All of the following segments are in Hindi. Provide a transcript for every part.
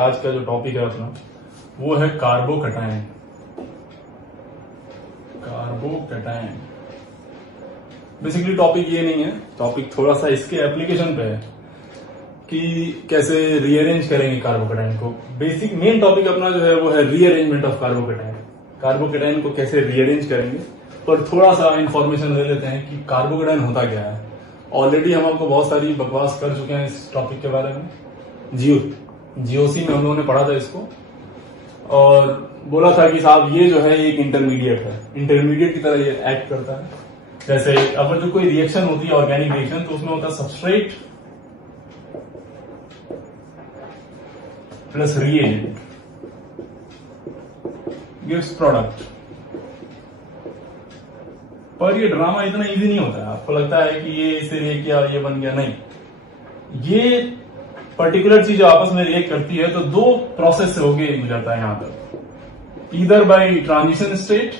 आज का जो टॉपिक है अपना वो है कार्बोकैटायन। कार्बोकैटायन बेसिकली टॉपिक ये नहीं है, टॉपिक थोड़ा सा इसके एप्लीकेशन पे है कि कैसे रीअरेंज करेंगे कार्बोकैटायन को। बेसिक मेन टॉपिक अपना जो है वो है रीअरेंजमेंट ऑफ कार्बोकैटायन। कार्बोकैटायन को कैसे रीअरेंज करेंगे, पर थोड़ा सा इंफॉर्मेशन ले लेते हैं कि कार्बोकैटायन होता क्या है। ऑलरेडी हम आपको बहुत सारी बकवास कर चुके हैं इस टॉपिक के बारे में। जीओसी में हम लोगों ने पढ़ा था इसको और बोला था कि साहब ये जो है एक इंटरमीडिएट है, इंटरमीडिएट की तरह ये एक्ट करता है। जैसे अगर जो कोई रिएक्शन होती है ऑर्गेनिक रिएक्शन, तो उसमें होता है substrate plus reagent gives product. पर ये ड्रामा इतना इजी नहीं होता है। आपको लगता है कि ये इसे रिएक्ट किया ये बन गया, नहीं। ये पर्टिकुलर चीज आपस में रिएक्ट करती है तो दो प्रोसेस से होके गुजरता है यहां तक, ईदर बाय ट्रांजिशन स्टेट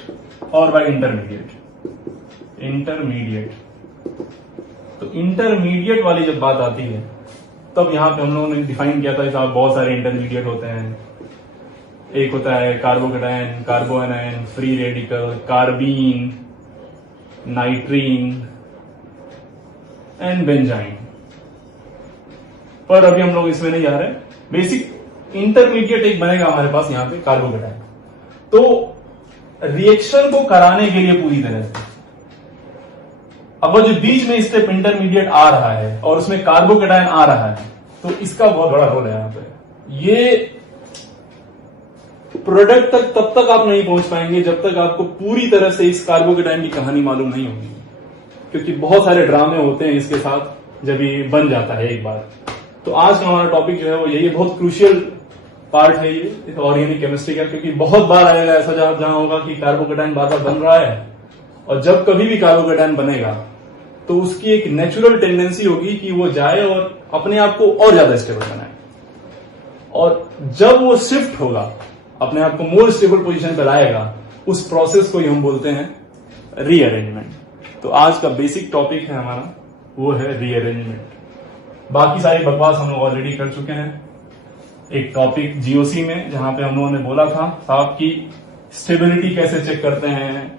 और बाय इंटरमीडिएट। तो इंटरमीडिएट वाली जब बात आती है तब यहां पे हम लोगों ने डिफाइन किया था कि साहब बहुत सारे इंटरमीडिएट होते हैं। एक होता है carbocation, कार्बोएनायन, free radical, carbene, नाइट्रीन and benzene. पर अभी हम लोग इसमें नहीं जा रहे। बेसिक इंटरमीडिएट एक बनेगा हमारे पास यहां पे कार्बोकैटायन। तो रिएक्शन को कराने के लिए पूरी तरह से अगर जो बीच में स्टेप इंटरमीडिएट आ रहा है और उसमें कार्बोकैटायन आ रहा है तो इसका बहुत बड़ा रोल है यहां पे। ये प्रोडक्ट तक तब तक आप नहीं पहुंच पाएंगे जब तक आपको पूरी तरह से इस कार्बोकैटायन की कहानी मालूम नहीं होगी, क्योंकि बहुत सारे ड्रामे होते हैं इसके साथ जब ये बन जाता है एक बार। तो आज का हमारा टॉपिक जो है वो यही बहुत क्रूशियल पार्ट है ये ऑर्गेनिक केमिस्ट्री का, क्योंकि बहुत बार आएगा ऐसा जहां होगा कि कार्बोकैटायन बार बार बन रहा है, और जब कभी भी कार्बोकैटायन बनेगा तो उसकी एक नेचुरल टेंडेंसी होगी कि वो जाए और अपने आप को और ज्यादा स्टेबल बनाए, और जब वो शिफ्ट होगा अपने आप को मोर स्टेबल पोजीशन पर लाएगा, उस प्रोसेस को ही हम बोलते हैं रीअरेंजमेंट। तो आज का बेसिक टॉपिक है हमारा वो है रीअरेंजमेंट। बाकी सारी बकवास हम लोग ऑलरेडी कर चुके हैं एक टॉपिक जीओसी में, जहां पे हम लोगों ने बोला था साहब की स्टेबिलिटी कैसे चेक करते हैं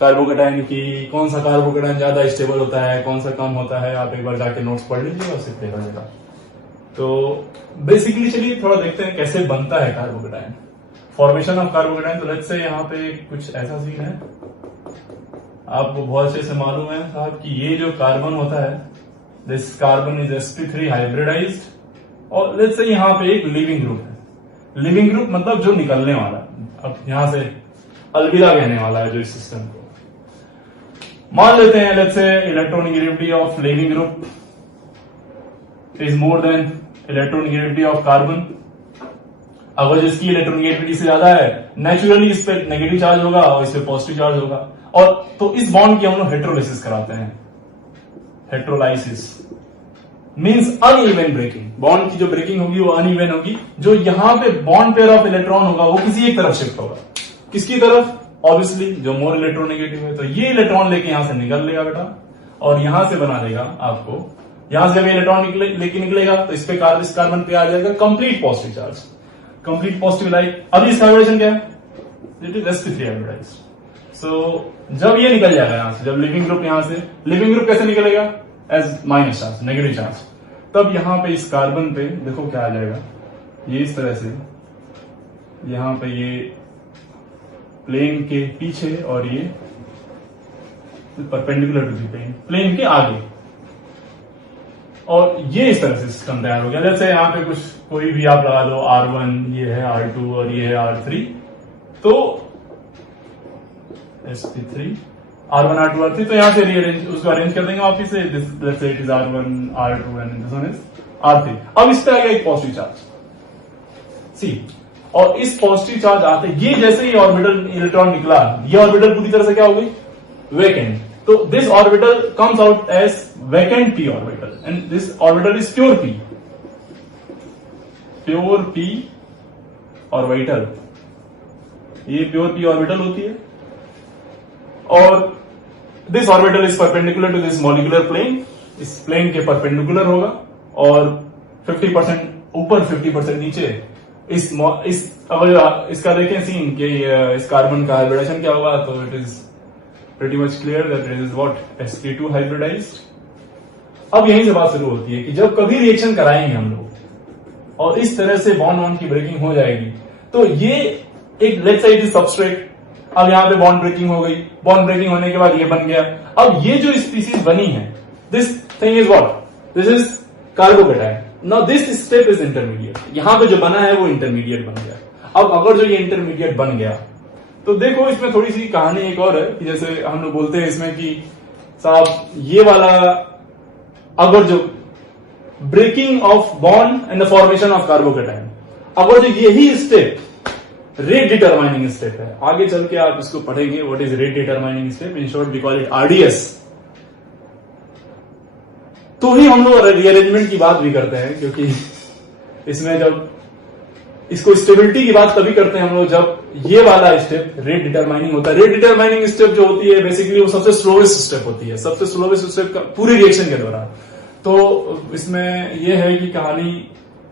कार्बोकैटायन की, कौन सा कार्बोकैटायन ज्यादा स्टेबल होता है, कौन सा कम होता है। आप एक बार जाके नोट्स पढ़ लीजिएगा, उससे क्लियर हो जाएगा। तो बेसिकली चलिए थोड़ा देखते हैं कैसे बनता है कार्बोकैटायन, फॉर्मेशन ऑफ कार्बोकैटायन। तो लेट्स से यहाँ पे कुछ ऐसा सीन है, आपको बहुत अच्छे से मालूम है साहब कि ये जो कार्बन होता है, this carbon is sp3 hybridised, और लेट्स से यहाँ पे एक लिविंग ग्रुप है। लिविंग ग्रुप मतलब जो निकलने वाला, अब यहां से अलविदा कहने वाला है जो इस सिस्टम को। मान लेते हैं let's say electronegativity of leaving group is more than electronegativity of carbon. अगर जिसकी इलेक्ट्रोनेगेटिविटी से ज्यादा है, नेचुरली इस पे नेगेटिव चार्ज होगा और इस पे पॉजिटिव चार्ज होगा। और तो इस बॉन्ड की हम लोग हेट्रोलाइसिस कराते हैं। हेट्रोलाइसिस मींस अनइवन ब्रेकिंग। बॉन्ड की जो ब्रेकिंग होगी वो अनइवन होगी। जो यहां पे बॉन्ड पेयर ऑफ इलेक्ट्रॉन होगा वो किसी एक तरफ शिफ्ट होगा। किसकी तरफ? ऑब्वियसली जो मोर इलेक्ट्रोनेगेटिव है। तो ये इलेक्ट्रॉन लेके यहां से निकल लेगा बेटा, और यहां से बना देगा आपको, यहां से जब इलेक्ट्रॉन लेके निकलेगा तो इस पे इस कार्बन पे आ जाएगा complete positive charge, complete positive like. अभी इसका हाइब्रिडेशन क्या है? It is sp3 hybridised. सो जब ये निकल जाएगा यहां से, जब लिविंग ग्रुप यहां से, लिविंग ग्रुप कैसे निकलेगा? As minus charge, negative charge. तब यहां पे इस कार्बन पे देखो क्या आ जाएगा, ये इस तरह से यहां पे ये प्लेन के पीछे और ये perpendicular to the plane, plane के आगे, और ये इस तरह से सिस्टम तैयार हो गया। जैसे यहां पे कुछ कोई भी आप लगा दो, R1, ये है R2 और ये है R3। तो sp3 R1 R2 R3, तो यहां से रीअरेंज उसको अरेंज कर देंगे वापिस से। Let's say it is R1 R2 and this one is R3। अब इस पे आ गया एक पॉजिटिव चार्ज सी, और इस पॉजिटिव चार्ज आते ये जैसे ही ऑर्बिटल इलेक्ट्रॉन निकला, ये ऑर्बिटल पूरी तरह से क्या हो गई? वैकेंट। तो this orbital comes out as vacant p orbital, and this orbital is pure p, pure p orbital. ये प्योर p ऑर्बिटल होती है, और this orbital is perpendicular to this molecular plane. इस प्लेन के परपेंडिकुलर होगा, और 50% ऊपर 50% नीचे इस अगर इसका देखें सीन कि इस कार्बन का हाइब्रिडेशन क्या होगा, तो it is pretty much clear that it is what, sp2 hybridised. अब यहीं से बात शुरू होती है कि जब कभी रिएक्शन कराएंगे हम लोग और इस तरह से बॉन्ड की ब्रेकिंग हो जाएगी, तो ये एक let's say it is substrate, अब यहां पे बॉन्ड ब्रेकिंग हो गई, बॉन्ड ब्रेकिंग होने के बाद ये बन गया। अब ये जो स्पीसीज बनी है, this thing is what, this is carbocation. Now this step is intermediate, यहां पे जो बना है वो इंटरमीडिएट बन गया। अब अगर जो ये इंटरमीडिएट बन गया, तो देखो इसमें थोड़ी सी कहानी एक और है कि जैसे हम लोग बोलते हैं इसमें कि साहब ये वाला अगर जो breaking of bond and the formation of carbocation, अगर जो यही स्टेप रेट डिटरमाइनिंग स्टेप है, आगे चल के आप इसको पढ़ेंगे what is rate determining step, in short we call it RDS। तो ही हम लोग रीअरेंजमेंट की बात भी करते हैं, क्योंकि इसमें जब इसको स्टेबिलिटी की बात तभी करते हैं हम लोग जब ये वाला स्टेप रेट डिटरमाइनिंग होता है। रेट डिटरमाइनिंग स्टेप जो होती है बेसिकली वो सबसे स्लोवेस्ट स्टेप होती है, सबसे स्लोवेस्ट स्टेप का पूरे रिएक्शन के दौरान। तो इसमें यह है कि कहानी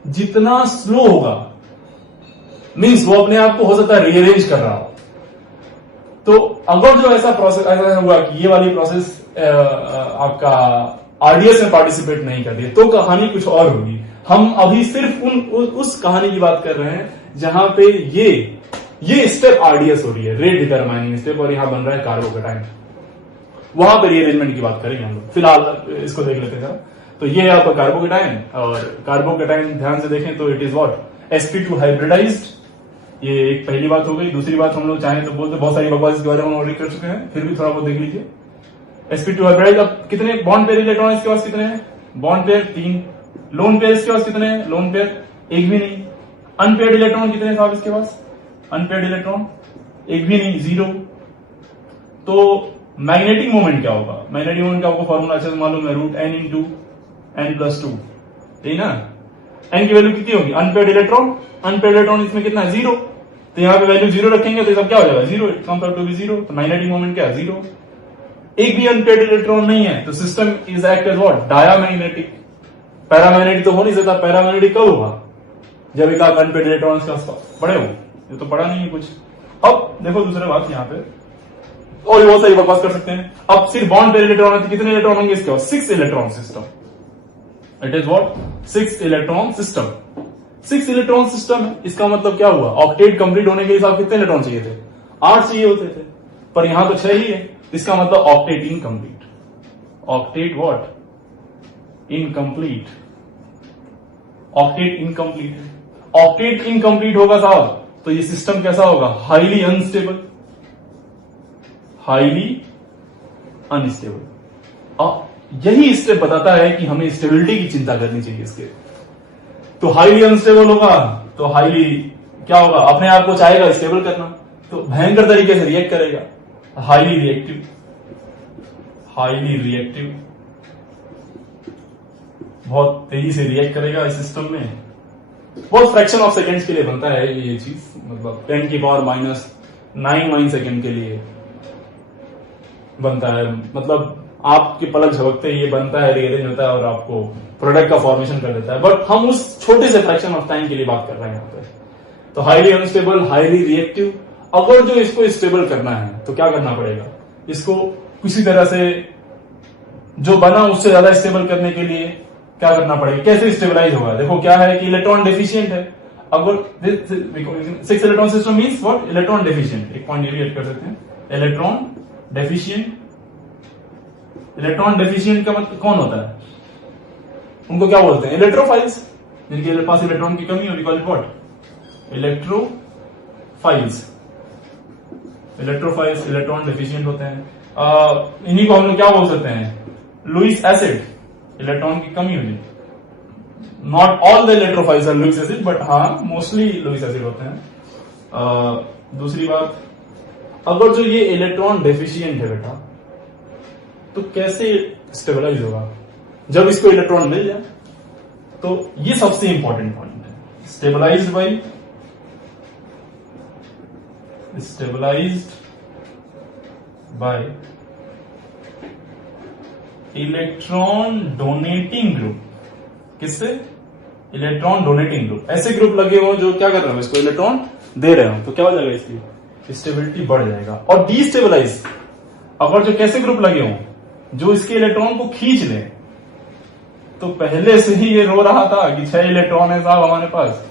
जितना स्लो होगा, मीन्स वो अपने आप को हो सकता है रीअरेंज कर रहा हो। तो अगर जो ऐसा प्रोसेस ऐसा हुआ कि ये वाली प्रोसेस आपका RDS में पार्टिसिपेट नहीं कर रही है, तो कहानी कुछ और होगी। हम अभी सिर्फ उस कहानी की बात कर रहे हैं जहां पे ये स्टेप RDS हो रही है, रेट डिटरमाइनिंग स्टेप, और यहां बन रहा है कार्बोकेटाइन। वहां पर रीअरेंजमेंट की बात करेंगे हम लोग, फिलहाल इसको देख लेते हैं। तो ये है आपका कार्बोकेटाइन, और कार्बोकेटाइन ध्यान से देखें तो it is what, sp2 hybridised. ये एक पहली बात हो गई। दूसरी बात हम लोग चाहें तो बोलते बहुत सारी बकवास के बारे में ऑलरेडी कर चुके हैं, फिर भी थोड़ा बहुत देख लीजिए। sp2 हाइब्रिडाइज्ड, अब कितने बॉन्ड पेयर इलेक्ट्रॉन इसके पास कितने हैं, बॉन्ड पेयर 3, लोन पेयर इसके पास कितने हैं, लोन पेयर एक भी नहीं। अनपेयर्ड इलेक्ट्रॉन कितने हैं साहब इसके पास, अनपेयर्ड इलेक्ट्रॉन एक भी नहीं, 0। तो मैग्नेटिक मोमेंट क्या होगा, मैग्नेटिक मोमेंट का आपको फॉर्मूला अच्छे से मालूम है, √n × n+2, यही ना। n की वैल्यू कितनी होगी, अनपेयर्ड इलेक्ट्रॉन इसमें कितना है, 0। तो यहाँ पे वैल्यू 0 रखेंगे तो सब क्या हो जाएगा, 0, it comes out to be 0। तो मैग्नेटिक मोमेंट क्या है, 0। एक भी अनपेयर्ड इलेक्ट्रॉन नहीं है, तो system is act as what, diamagnetic. Paramagnetic तो हो नहीं सकता, पैरामैग्नेटिक कब होगा, जब एक अनपेयर्ड इलेक्ट्रॉन के आसपास पड़े हो, ये तो पड़ा नहीं है कुछ। अब देखो दूसरी बात यहाँ पे, और बहुत सारी बकवास कर सकते हैं। अब सिर्फ बॉन्ड पेयर इलेक्ट्रॉन है, कितने इलेक्ट्रॉन होंगे इसके पास, 6 electron system, it is what, 6 electron system. 6 electron system है, इसका मतलब क्या हुआ, ऑक्टेट कंप्लीट होने के हिसाब कितने इलेक्ट्रॉन चाहिए थे, 8 चाहिए होते थे, पर यहां तो 6 ही है, इसका मतलब octet incomplete, octet what, incomplete, octet incomplete है। ऑक्टेट इनकम्प्लीट होगा साहब तो ये सिस्टम कैसा होगा, हाईली अनस्टेबल, हाईली अनस्टेबल। यही स्टेप बताता है कि हमें स्टेबिलिटी की चिंता करनी चाहिए इसके। तो हाईली अनस्टेबल होगा तो हाईली क्या होगा, अपने आप को चाहेगा स्टेबल करना, तो भयंकर तरीके से रिएक्ट करेगा, हाईली रिएक्टिव, हाईली रिएक्टिव, बहुत तेजी से रिएक्ट करेगा इस सिस्टम में। बहुत फ्रैक्शन ऑफ सेकेंड्स के लिए बनता है ये चीज, मतलब 10⁻⁹ सेकेंड के लिए बनता है, मतलब आपके पलक झपकते ही ये बनता है, रिअरेंज होता है और आपको प्रोडक्ट का फॉर्मेशन कर देता है। बट हम उस छोटे से फ्रैक्शन ऑफ टाइम के लिए बात कर रहे हैं यहाँ पे। तो हाईली अनस्टेबल, हाईली रिएक्टिव। अगर जो इसको स्टेबल करना है तो क्या करना पड़ेगा, इसको किसी तरह से जो बना उससे ज्यादा स्टेबल करने के लिए क्या करना पड़ेगा, कैसे स्टेबलाइज होगा। देखो क्या है कि इलेक्ट्रॉन डेफिशिएंट है, अगर 6 electron system means what, electron deficient. एक पॉइंट ये भी ऐड कर सकते हैं, इलेक्ट्रॉन डेफिशिएंट। इलेक्ट्रॉन डेफिशिएंट का मतलब कौन होता है, उनको क्या बोलते हैं, इलेक्ट्रोफाइल्स, जिनके पास इलेक्ट्रॉन की कमी होगी, call it what, electrophiles. Electrophiles electron deficient होते हैं। इन्हीं को हम लोग क्या बोल सकते हैं, लुईस एसिड, इलेक्ट्रॉन की कमी होगी। Not all the electrophiles are Lewis acid, but हाँ मोस्टली लुईस एसिड होते हैं। दूसरी बात, अगर जो ये इलेक्ट्रॉन डेफिशिएंट है बेटा, तो कैसे स्टेबलाइज होगा, जब इसको इलेक्ट्रॉन मिल जाए। तो ये सबसे इंपॉर्टेंट पॉइंट है, stabilised by electron donating group. किससे, इलेक्ट्रॉन डोनेटिंग ग्रुप, ऐसे ग्रुप लगे हो जो क्या कर रहे हो, इसको इलेक्ट्रॉन दे रहे हो, तो क्या हो जाएगा, इसकी स्टेबिलिटी बढ़ जाएगा। और डीस्टेबलाइज, अगर जो कैसे ग्रुप लगे हो जो इसके इलेक्ट्रॉन को खींच ले, तो पहले से ही ये रो रहा था कि 6 इलेक्ट्रॉन है साहब हमारे पास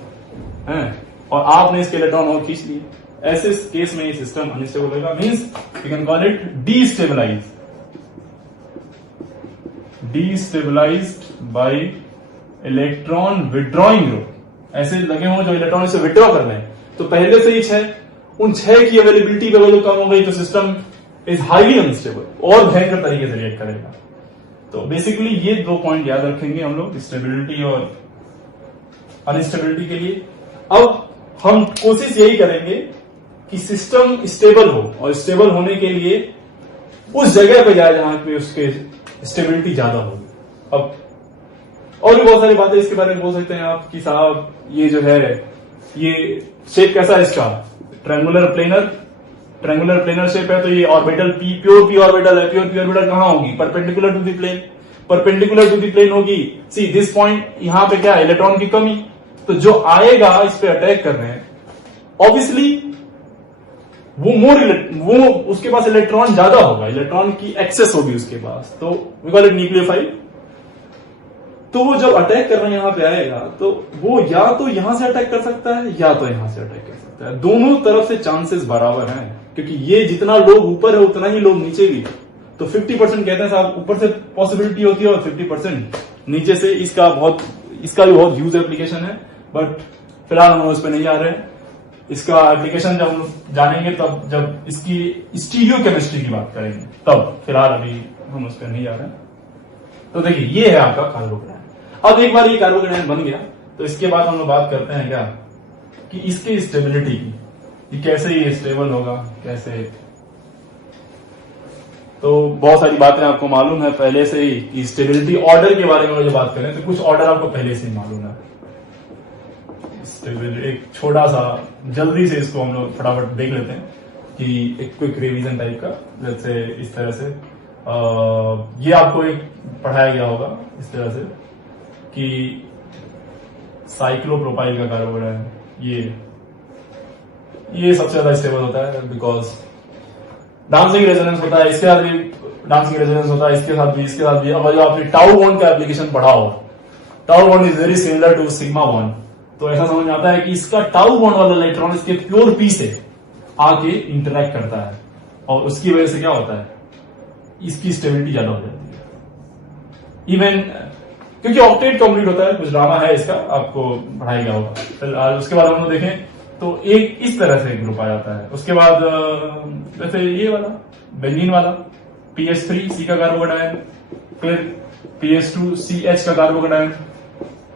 हैं, और आपने इसके इलेक्ट्रॉन और खींच लिए, ऐसे केस में ये सिस्टम अनस्टेबल होगा। Means you can call it destabilize, destabilized by electron withdrawing group. ऐसे लगे हों जो इलेक्ट्रॉन से विड्रॉ कर लें, तो पहले से ही 6, उन 6 की अवेलेबिलिटी पे वैल्यू कम हो गई तो सिस्टम इज हाईली अनस्टेबल, और भयंकर तरीके से रिएक्ट करेगा। तो बेसिकली ये 2 पॉइंट याद रखेंगे हम लोग स्टेबिलिटी और अनस्टेबिलिटी के लिए। अब हम कोशिश यही करेंगे कि सिस्टम स्टेबल हो, और स्टेबल होने के लिए उस जगह पे जाए जहां पे उसके स्टेबिलिटी ज्यादा होगी। अब और भी बहुत सारी बातें इसके बारे में बोल सकते हैं आप कि साहब ये जो है, ये शेप कैसा है इसका, ट्रायंगुलर प्लेनर शेप है, तो ये ऑर्बिटल प्योर पी ऑर्बिटल है। प्योर पी ऑर्बिटल कहां होगी, perpendicular to the plane, perpendicular to the plane होगी। सी दिस पॉइंट, यहां पे क्या है, इलेक्ट्रॉन की कमी, तो जो आएगा इस पे अटैक कर रहे हैं, ऑब्वियसली वो उसके पास इलेक्ट्रॉन ज्यादा होगा, इलेक्ट्रॉन की एक्सेस होगी उसके पास, तो वी कॉल इट न्यूक्लियोफाइल। तो वो जब अटैक करने यहां पे आएगा, तो वो या तो यहां से अटैक कर सकता है या तो यहां से अटैक कर सकता है। दोनों तरफ से चांसेस बराबर हैं, क्योंकि ये जितना लोग ऊपर है उतना ही लोग नीचे भी। तो 50% कहते हैं साहब ऊपर से पॉसिबिलिटी होती है और 50% नीचे से। इसका भी बहुत ह्यूज एप्लीकेशन है, बट फिलहाल हम उस पर नहीं आ रहे हैं। इसका एप्लीकेशन जब हम जानेंगे, तब जब इसकी स्टीरियो केमिस्ट्री की बात करेंगे, तब फिलहाल अभी हम उस पर नहीं आ रहे हैं। तो देखिए ये है आपका कार्बोकेटायन। अब एक बार ये कार्बोकेटायन बन गया, तो इसके बाद हम लोग बात करते हैं क्या, कि इसकी स्टेबिलिटी की, कि कैसे ये स्टेबल होगा, कैसे। तो बहुत सारी बातें आपको मालूम है पहले से ही, कि स्टेबिलिटी ऑर्डर के बारे में जो बात करें तो कुछ ऑर्डर आपको पहले से ही मालूम है। एक छोटा सा जल्दी से इसको हम लोग फटाफट देख लेते हैं, कि एक क्विक रिवीजन टाइप का, जैसे इस तरह से ये आपको एक पढ़ाया गया होगा इस तरह से, कि साइक्लोप्रोपाइल का कार्बोकेटायन ये सबसे ज्यादा स्टेबल होता है, बिकॉज डांसिंग रेजोनेंस होता है, इसके साथ भी डांसिंग रेजोनेंस होता है, इसके साथ भी। अब जो आपने टाउ बॉन्ड का एप्लीकेशन पढ़ा हो, tau bond is very similar to sigma bond, तो ऐसा समझ में आता है कि इसका टाउ बॉन्ड वाला इलेक्ट्रॉन इसके प्योर पी से आके इंटरेक्ट करता है, और उसकी वजह से क्या होता है, इसकी स्टेबिलिटी ज्यादा हो जाती है। इवन क्योंकि ऑक्टेट कंप्लीट होता है, कुछ ड्रामा है इसका, आपको पढ़ाया गया होगा। फिर उसके बाद हम लोग देखें तो एक इस तरह से ग्रुप आ जाता है। उसके बाद जैसे ये वाला बेंजीन वाला PH3 C का कार्बोकेटायन, फिर PH2 CH का कार्बोकेटायन,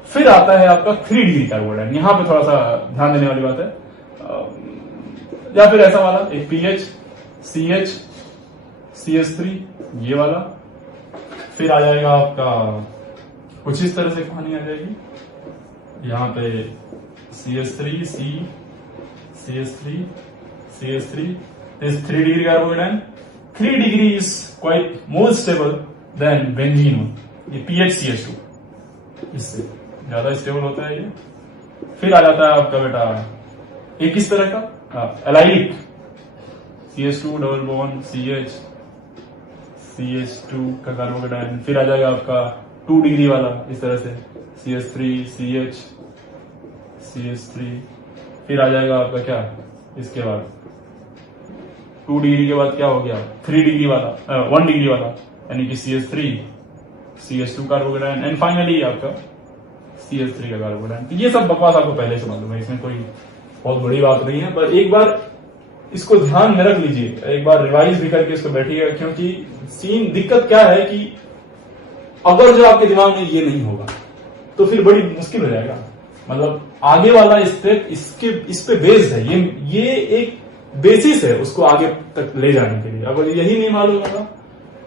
फिर आता है आपका 3 डिग्री कार्बोकेटायन। यहां पे थोड़ा सा ध्यान देने वाली बात है, या फिर ऐसा वाला एक PH CH CH3 ये वाला, फिर आ जाएगा आपका कुछ इस तरह से कहानी आ जाएगी, यहां पे CH3 C CH3 CH3 is 3 degree carbocation. 3 degree is quite more stable than benzene। ये PHCH2 इससे ज्यादा स्टेबल होता है ये। फिर आ जाता है आपका बेटा एक इस तरह का allylic CH2 double bond CH CH2 का कार्बोकेटायन। फिर आ जाएगा आपका 2 डिग्री वाला इस तरह से CH3 CH CH3। फिर आ जाएगा आपका क्या इसके बाद 2 डिग्री के बाद क्या हो गया 3 डिग्री वाला 1 डिग्री वाला, यानी कि CH3 CH2 carbocation, and finally आपका CH3 का कार्बोकेटायन। तो ये सब बकवास आपको पहले से मालूम है, इसमें कोई बहुत बड़ी बात नहीं है, पर एक बार इसको ध्यान में रख लीजिए, एक बार रिवाइज भी करके इसको बैठिएगा, क्योंकि सीन दिक्कत क्या है कि अगर जो आपके दिमाग में ये नहीं होगा तो फिर बड़ी मुश्किल हो जाएगा। मतलब आगे वाला स्टेप इस पे बेस्ड है, ये एक बेसिस है उसको आगे तक ले जाने के लिए। अगर यही नहीं मालूम होगा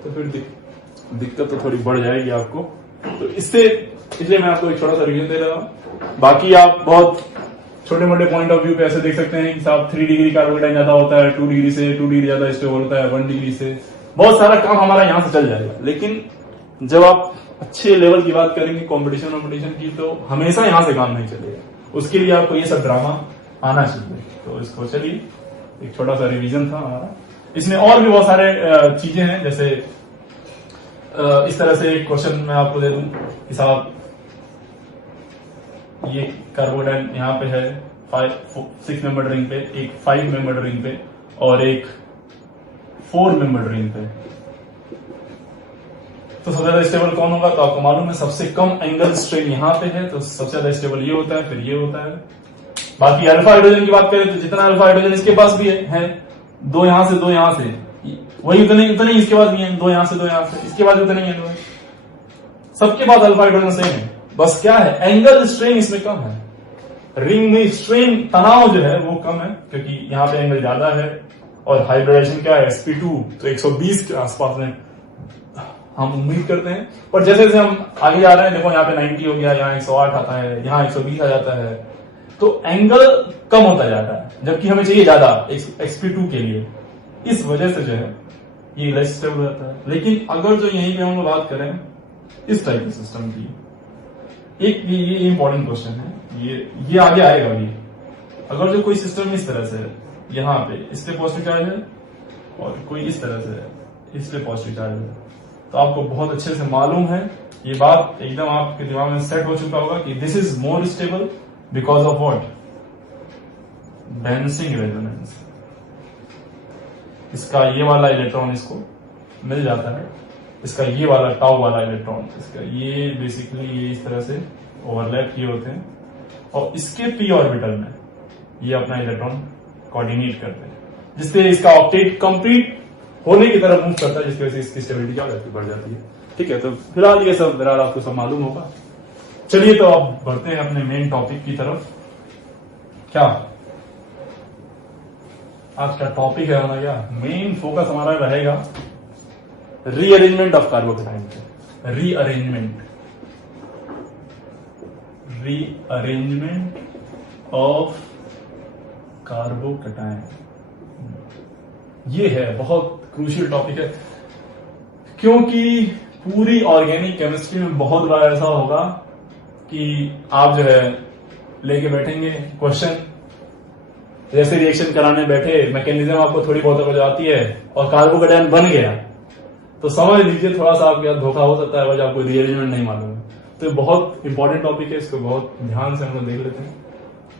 तो फिर दिक्कत तो थोड़ी बढ़ जाएगी आपको। तो इसलिए मैं आपको एक छोटा सा रिवीजन दे रहा हूं। बाकी आप बहुत छोटे मोटे पॉइंट ऑफ व्यू पे ऐसे देख सकते हैं कि साहब 3 डिग्री कार्बोकेटायन ज्यादा होता है, 2 डिग्री से 2 डिग्री ज्यादा स्टेबल होता है, 1 डिग्री से बहुत सारा काम हमारा यहां से चल जाएगा। लेकिन जब आप अच्छे लेवल की बात करेंगे कंपटीशन की, तो हमेशा यहां से काम नहीं चलेगा। उसके लिए आपको ये सब ड्रामा आना चाहिए। तो इसको चलिए, एक छोटा सा रिवीजन था हमारा। इसमें और भी बहुत सारे चीजें हैं, जैसे इस तरह से एक क्वेश्चन मैं आपको दे दूं कि साहब ये कार्बोडाइन यहाँ पे है 6 मेंबर रिंग पे, एक 5 मेंबर रिंग पे और एक 4 मेंबर रिंग पे। तो सबसे ज्यादा स्टेबल कौन होगा? तो आपको मालूम है सबसे कम एंगल स्ट्रेन यहाँ पे है, तो सबसे ज्यादा स्टेबल ये होता है, फिर ये होता है। बाकी अल्फा हाइड्रोजन की बात करें तो जितना अल्फा हाइड्रोजन इसके पास भी है 2 यहां से 2 यहां से, वही उतने ही इसके पास भी है, 2 यहां से 2 यहां से, इसके पास उतने ही है। सबके पास अल्फा हाइड्रोजन सेम है, बस क्या है, एंगल स्ट्रेन इसमें कम है। रिंग में स्ट्रेन तनाव जो है वो कम है, क्योंकि यहाँ पे एंगल ज्यादा है। और हाइब्रिडाइजेशन क्या है, sp2, तो 120 के आसपास में हम उम्मीद करते हैं। पर जैसे जैसे हम आगे जा रहे हैं, देखो यहाँ पे 90 हो गया, यहाँ 108 आता है, यहाँ 120 आ जाता है, तो एंगल कम होता जाता है, जबकि हमें चाहिए ज्यादा sp2 के लिए। इस वजह से जो है ये लेस स्टेबल रहता है। लेकिन अगर जो यहीं पे हम लोग बात करें इस टाइप के सिस्टम की, एक ये इंपॉर्टेंट क्वेश्चन है, ये आगे आएगा भी। अगर जो कोई सिस्टम इस तरह से है, यहाँ पे इस पे पॉजिटिव चार्ज है और कोई इस तरह से है, इस पे पॉजिटिव चार्ज है, तो आपको बहुत अच्छे से मालूम है, ये बात एकदम आपके दिमाग में सेट हो चुका होगा कि this is more stable because of what, benzene resonance. इसका ये वाला इलेक्ट्रॉन इसको मिल जाता है, इसका ये वाला टाउ वाला इलेक्ट्रॉन, इसका ये बेसिकली ये इस तरह से ओवरलैप किए होते हैं, और इसके पी ऑर्बिटल में ये अपना इलेक्ट्रॉन कोऑर्डिनेट करते हैं, जिससे इसका ऑक्टेट कंप्लीट होने की तरफ मूव करता है, जिसकी वजह से इसकी स्टेबिलिटी क्या जाती है, बढ़ जाती है। ठीक है, तो फिलहाल ये सब बहरहाल आपको सब मालूम होगा। चलिए तो अब बढ़ते हैं अपने मेन टॉपिक की तरफ। क्या आज का टॉपिक है हमारा, क्या मेन फोकस हमारा रहेगा, rearrangement of carbocation. Rearrangement of carbocation, ये है बहुत क्रूशियल टॉपिक है, क्योंकि पूरी ऑर्गेनिक केमिस्ट्री में बहुत बार ऐसा होगा कि आप जो है लेके बैठेंगे क्वेश्चन, जैसे रिएक्शन कराने बैठे, मैकेनिज्म आपको थोड़ी बहुत समझ आती है और कार्बोकेटाइन बन गया, तो समझ लीजिए थोड़ा सा आपके साथ धोखा हो सकता है, वजह आपको रीअरेंजमेंट नहीं मालूम है। तो ये बहुत इंपॉर्टेंट टॉपिक है, इसको बहुत ध्यान से हम लोग देख लेते हैं।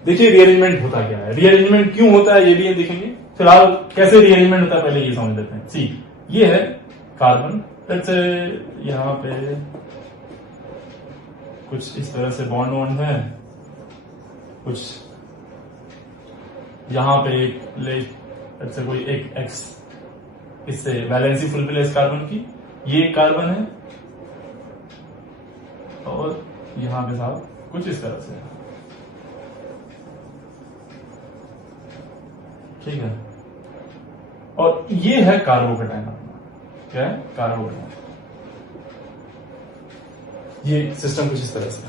देखिए रीअरेंजमेंट होता क्या है, रीअरेंजमेंट क्यों होता है, ये भी देखेंगे। फिलहाल कैसे रीअरेंजमेंट होता है पहले ये समझ लेते हैं। सी, ये है कार्बन, जैसे यहाँ पे कुछ इस तरह से बॉन्ड वॉन्ड है, कुछ यहां पे एक जैसे कोई एक एक्स, इससे वैलेंसी फुलफिल है इस कार्बन की, ये एक कार्बन है, और यहां पे साथ कुछ इस तरह से, ठीक है। और ये है कार्बोकेटाइन अपना, क्या है कार्बोकेटाइन। ये सिस्टम कुछ इस तरह से,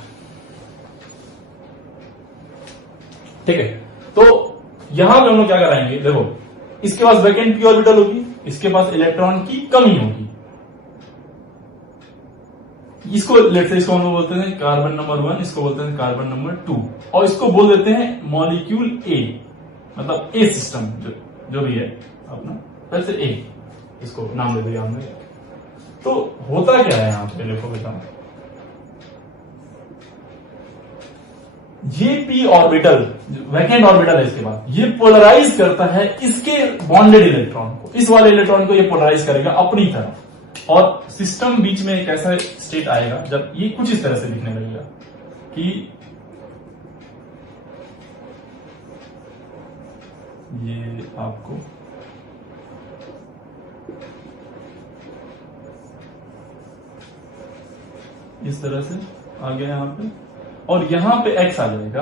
ठीक है। तो यहां पे हम लोग क्या कराएंगे, देखो इसके पास वैकेंट पी ऑर्बिटल होगी, इसके पास इलेक्ट्रॉन की कमी होगी। इसको लेट्स से इसको हम लोग बोलते हैं कार्बन नंबर 1, इसको बोलते हैं कार्बन नंबर 2, और इसको बोल देते हैं मॉलिक्यूल ए, मतलब ए सिस्टम जो भी है अपना, वैसे ए, इसको नाम दे दिया हमने। तो होता क्या है यहां पे, देखो बेटा, ये पी ऑर्बिटल वैकेंट ऑर्बिटल है इसके बाद, ये पोलराइज करता है इसके बॉन्डेड इलेक्ट्रॉन को, इस वाले इलेक्ट्रॉन को ये पोलराइज करेगा अपनी तरफ, और सिस्टम बीच में एक ऐसा स्टेट आएगा जब ये कुछ इस तरह से दिखने लगेगा कि ये आपको इस तरह से आ गया यहां पे, और यहां पे एक्स आ जाएगा,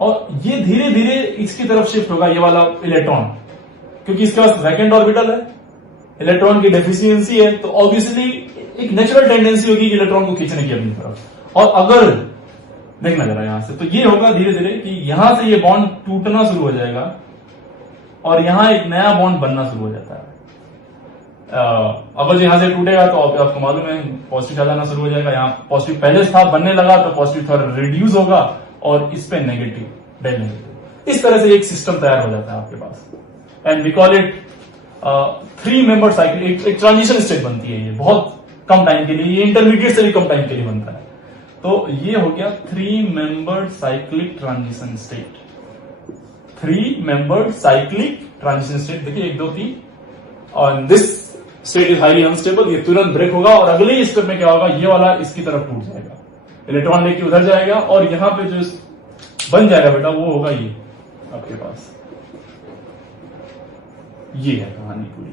और ये धीरे धीरे इसकी तरफ शिफ्ट होगा ये वाला इलेक्ट्रॉन, क्योंकि इसके पास वैकेंट ऑर्बिटल है, इलेक्ट्रॉन की डेफिशिएंसी है, तो ऑब्वियसली एक नेचुरल टेंडेंसी होगी इलेक्ट्रॉन को खींचने की अपनी तरफ। और अगर देखना जरा यहां से, तो ये होगा धीरे धीरे कि यहां से ये बॉन्ड टूटना शुरू हो जाएगा और यहां एक नया बॉन्ड बनना शुरू हो जाता है। अगर यहां से टूटेगा तो आपको मालूम है पॉजिटिव ज्यादा आना शुरू हो जाएगा। यहाँ पॉजिटिव पहले से था, बनने लगा तो पॉजिटिव थोड़ा रिड्यूस होगा और इस पे नेगेटिव, डेल नेगेटिव। इस तरह से एक सिस्टम तैयार हो जाता है आपके पास। And we call it 3 member cycle. एक ट्रांजिशन स्टेट बनती है ये बहुत कम टाइम के लिए, ये इंटरमीडिएट से भी कम टाइम के लिए बनता है। तो ये हो गया 3 member cyclic transition state. 3 member cyclic transition state. देखिए 1 2 3 और this state is highly unstable. ये तुरंत ब्रेक होगा और अगले स्टेप में क्या होगा, ये वाला इसकी तरफ टूट जाएगा, इलेक्ट्रॉन लेके उधर जाएगा और यहां पे जो बन जाएगा बेटा वो होगा ये आपके पास। ये है कहानी पूरी,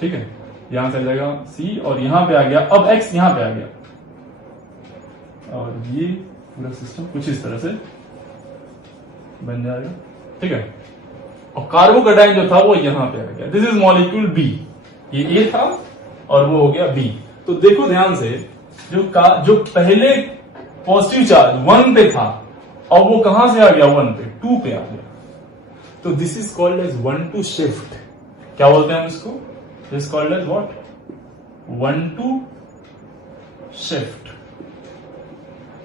ठीक है। यहां से आ जाएगा सी और यहां पे आ गया, अब एक्स यहां पे आ गया और ये पूरा सिस्टम कुछ इस तरह से बन जाएगा, ठीक है। और कार्बोकैटायन जो था वो यहां पे आ गया। This is molecule B. ये ए था और वो हो गया बी। तो देखो ध्यान से, जो पहले पॉजिटिव चार्ज 1 पे था और वो कहां से आ गया 1 पे 2 पे आ गया। तो this is called as 1-2 shift. क्या बोलते हैं हम इसको? This called as what? 1-2 shift,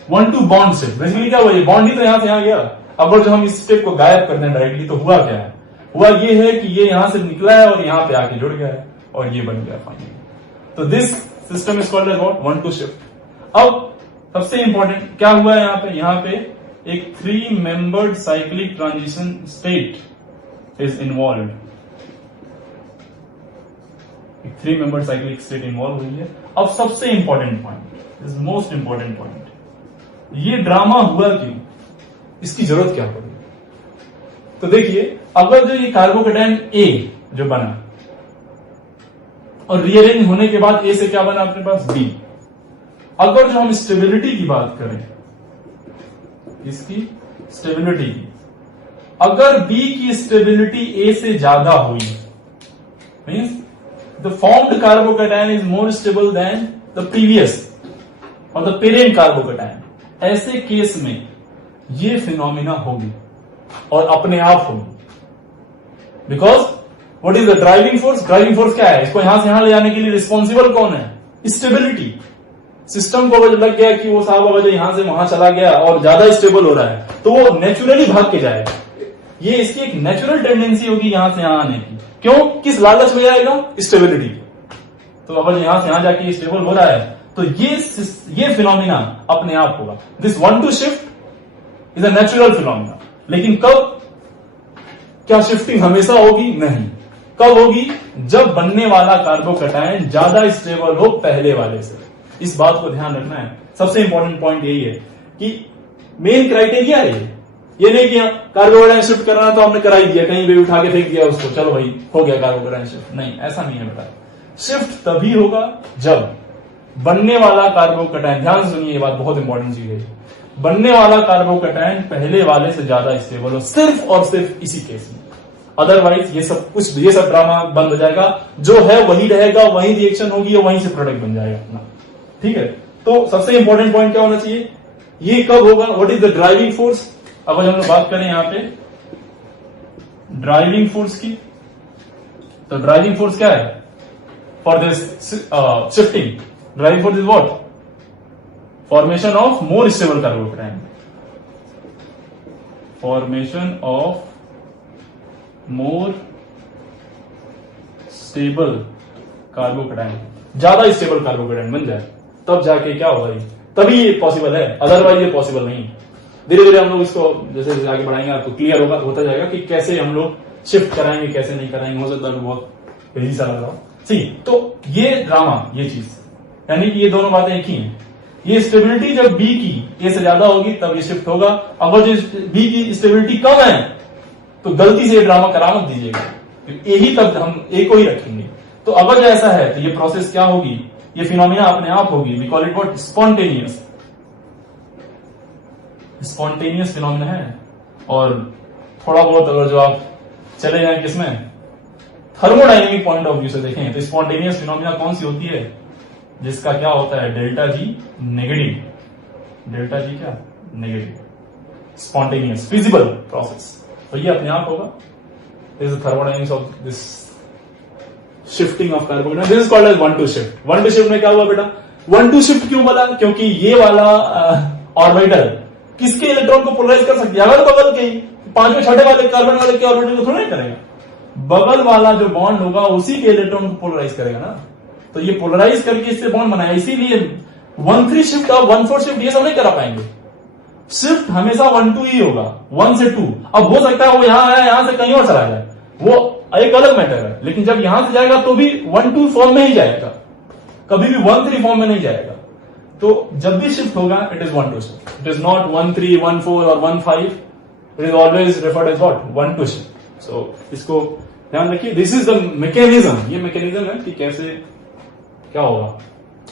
1-2 bond shift. Basically क्या हुआ, ये बॉन्ड ही तो यहां से यहां गया। अगर जो हम इस स्टेप को गायब कर दें डायरेक्टली तो हुआ क्या है? हुआ ये है कि ये यहां से निकला है और यहां पे आके जुड़ गया है और ये बन गया फाइनली। तो this system is called as what? 1-2 shift. अब सबसे इंपॉर्टेंट क्या हुआ है यहां पे एक 3 membered cyclic transition state is involve. 3 membered cyclic state involve हुई है। अब सबसे important point, is most important point, ये ड्रामा हुआ क्यों, इसकी जरूरत क्या पड़ी? तो देखिए, अगर जो ये कार्बोकैटायन ए जो बना और रीअरेंज होने के बाद ए से क्या बना अपने पास? बी। अगर जो हम स्टेबिलिटी की बात करें, इसकी स्टेबिलिटी की, अगर बी की स्टेबिलिटी ए से ज्यादा हुई, means the formed carbocation is more stable then the previous और द पेरेंट कार्बोकैटायन, ऐसे केस में ये फिनोमिना होगी और अपने आप होगी। Because what is the driving force? Driving force क्या है? इसको यहां से यहां ले जाने के लिए रिस्पॉन्सिबल कौन है? स्टेबिलिटी। सिस्टम को अगर लग गया कि वो साहब अगर यहां से वहां चला गया और ज्यादा स्टेबल हो रहा है तो वो नेचुरली भाग के जाएगा। ये इसकी एक नेचुरल टेंडेंसी होगी यहां से यहां आने की। क्यों? किस लालच में जाएगा? स्टेबिलिटी। तो अगर यहां से यहां जाके स्टेबल हो रहा है तो ये फिनोमिना अपने आप होगा। This 1-2 shift is a natural phenomena. लेकिन कब? क्या शिफ्टिंग हमेशा होगी? नहीं। कब होगी? जब बनने वाला कार्बोकैटायन ज्यादा स्टेबल हो पहले वाले से। इस बात को ध्यान रखना है। सबसे इंपॉर्टेंट पॉइंट यही है कि मेन क्राइटेरिया है ये नहीं कि कार्बोकैटायन शिफ्ट करना तो हमने करा ही दिया, कहीं भी उठा के फेंक दिया उसको, चलो भाई हो गया कार्बोकैटायन शिफ्ट। नहीं, ऐसा नहीं है बेटा। शिफ्ट तभी होगा जब बनने वाला कार्बोकैटायन, ध्यान से सुनिए, ये बात बहुत इंपॉर्टेंट चीज है, बनने वाला कार्बोकैटायन पहले वाले से ज्यादा स्टेबल हो, सिर्फ और सिर्फ इसी केस में। अदरवाइज ये सब ड्रामा बंद हो जाएगा। जो है वही रहेगा, वही रिएक्शन होगी और वहीं से प्रोडक्ट बन जाएगा अपना। ठीक है, तो सबसे इंपॉर्टेंट पॉइंट क्या होना चाहिए? ये कब होगा? What is the driving force? अगर हम लोग बात करें यहां पे ड्राइविंग फोर्स की, तो ड्राइविंग फोर्स क्या है for this shifting? Driving force is what? Formation of more stable carbocation. Formation of more stable carbocation, ज्यादा स्टेबल कार्बोकैटायन बन जाए तब जाके क्या होगा, तभी ये पॉसिबल है, अदरवाइज ये पॉसिबल नहीं। धीरे धीरे हम लोग इसको जैसे जैसे आगे बढ़ाएंगे आपको क्लियर होता जाएगा कि कैसे हम लोग शिफ्ट कराएंगे, कैसे नहीं कराएंगे। हो सकता है बहुत यही सा लग रहा हो। सी, तो ये ड्रामा, ये चीज, यानी कि ये दोनों बातें एक ही हैं। ये स्टेबिलिटी जब बी की ए से ज्यादा होगी तब ये शिफ्ट होगा। अगर जो बी की स्टेबिलिटी कम है तो गलती से ये ड्रामा करा मत दीजिएगा, यही तब हम ए को ही रखेंगे। तो अगर जो ऐसा है तो ये प्रोसेस क्या होगी, ये फिनोमिना अपने आप होगी। We call it what? Spontaneous. Spontaneous phenomena है। और थोड़ा बहुत अगर जो आप चले जाए किसमें, थर्मोडाइनमिक पॉइंट ऑफ व्यू से देखें तो स्पॉन्टेनियस फिनोमिना कौन सी होती है? जिसका क्या होता है? Delta G negative. Delta G क्या? नेगेटिव। Spontaneous feasible process. तो ये अपने आप होगा। This is thermodynamics of this shifting of carbocation. This is called as 1-2 shift. 1-2 shift में क्या हुआ बेटा? 1-2 शिफ्ट क्यों बोला? क्योंकि ये वाला ऑर्बिटल किसके इलेक्ट्रॉन को पोलराइज कर सकती है? अगर बगल के पांचवें छठे वाले कार्बन वाले के ऑर्बिटल को थोड़ा करेगा. बगल वाला जो बॉन्ड होगा उसी के इलेक्ट्रॉन को पोलराइज करेगा ना. तो ये पोलराइज करके इससे बॉन्ड बनाया. इसीलिए 1-3 शिफ्ट और 1-4 शिफ्ट ये सब नहीं करा पाएंगे. शिफ्ट हमेशा 1-2 ही होगा, 1 से 2. अब हो सकता है वो यहां आया, यहां से कहीं और चला जाए, वो एक अलग मैटर है. लेकिन जब यहां से जाएगा तो भी 1-2 फॉर्म में ही जाएगा, कभी भी 1-3 फॉर्म में नहीं जाएगा. तो जब भी शिफ्ट होगा it is 1-2 shift. It is not 1-3, 1-4 और 1-5. It is always referred as what? 1-2 shift. So इसको ध्यान रखिए. This is the mechanism. ये मैकेनिज्म है कि कैसे क्या होगा,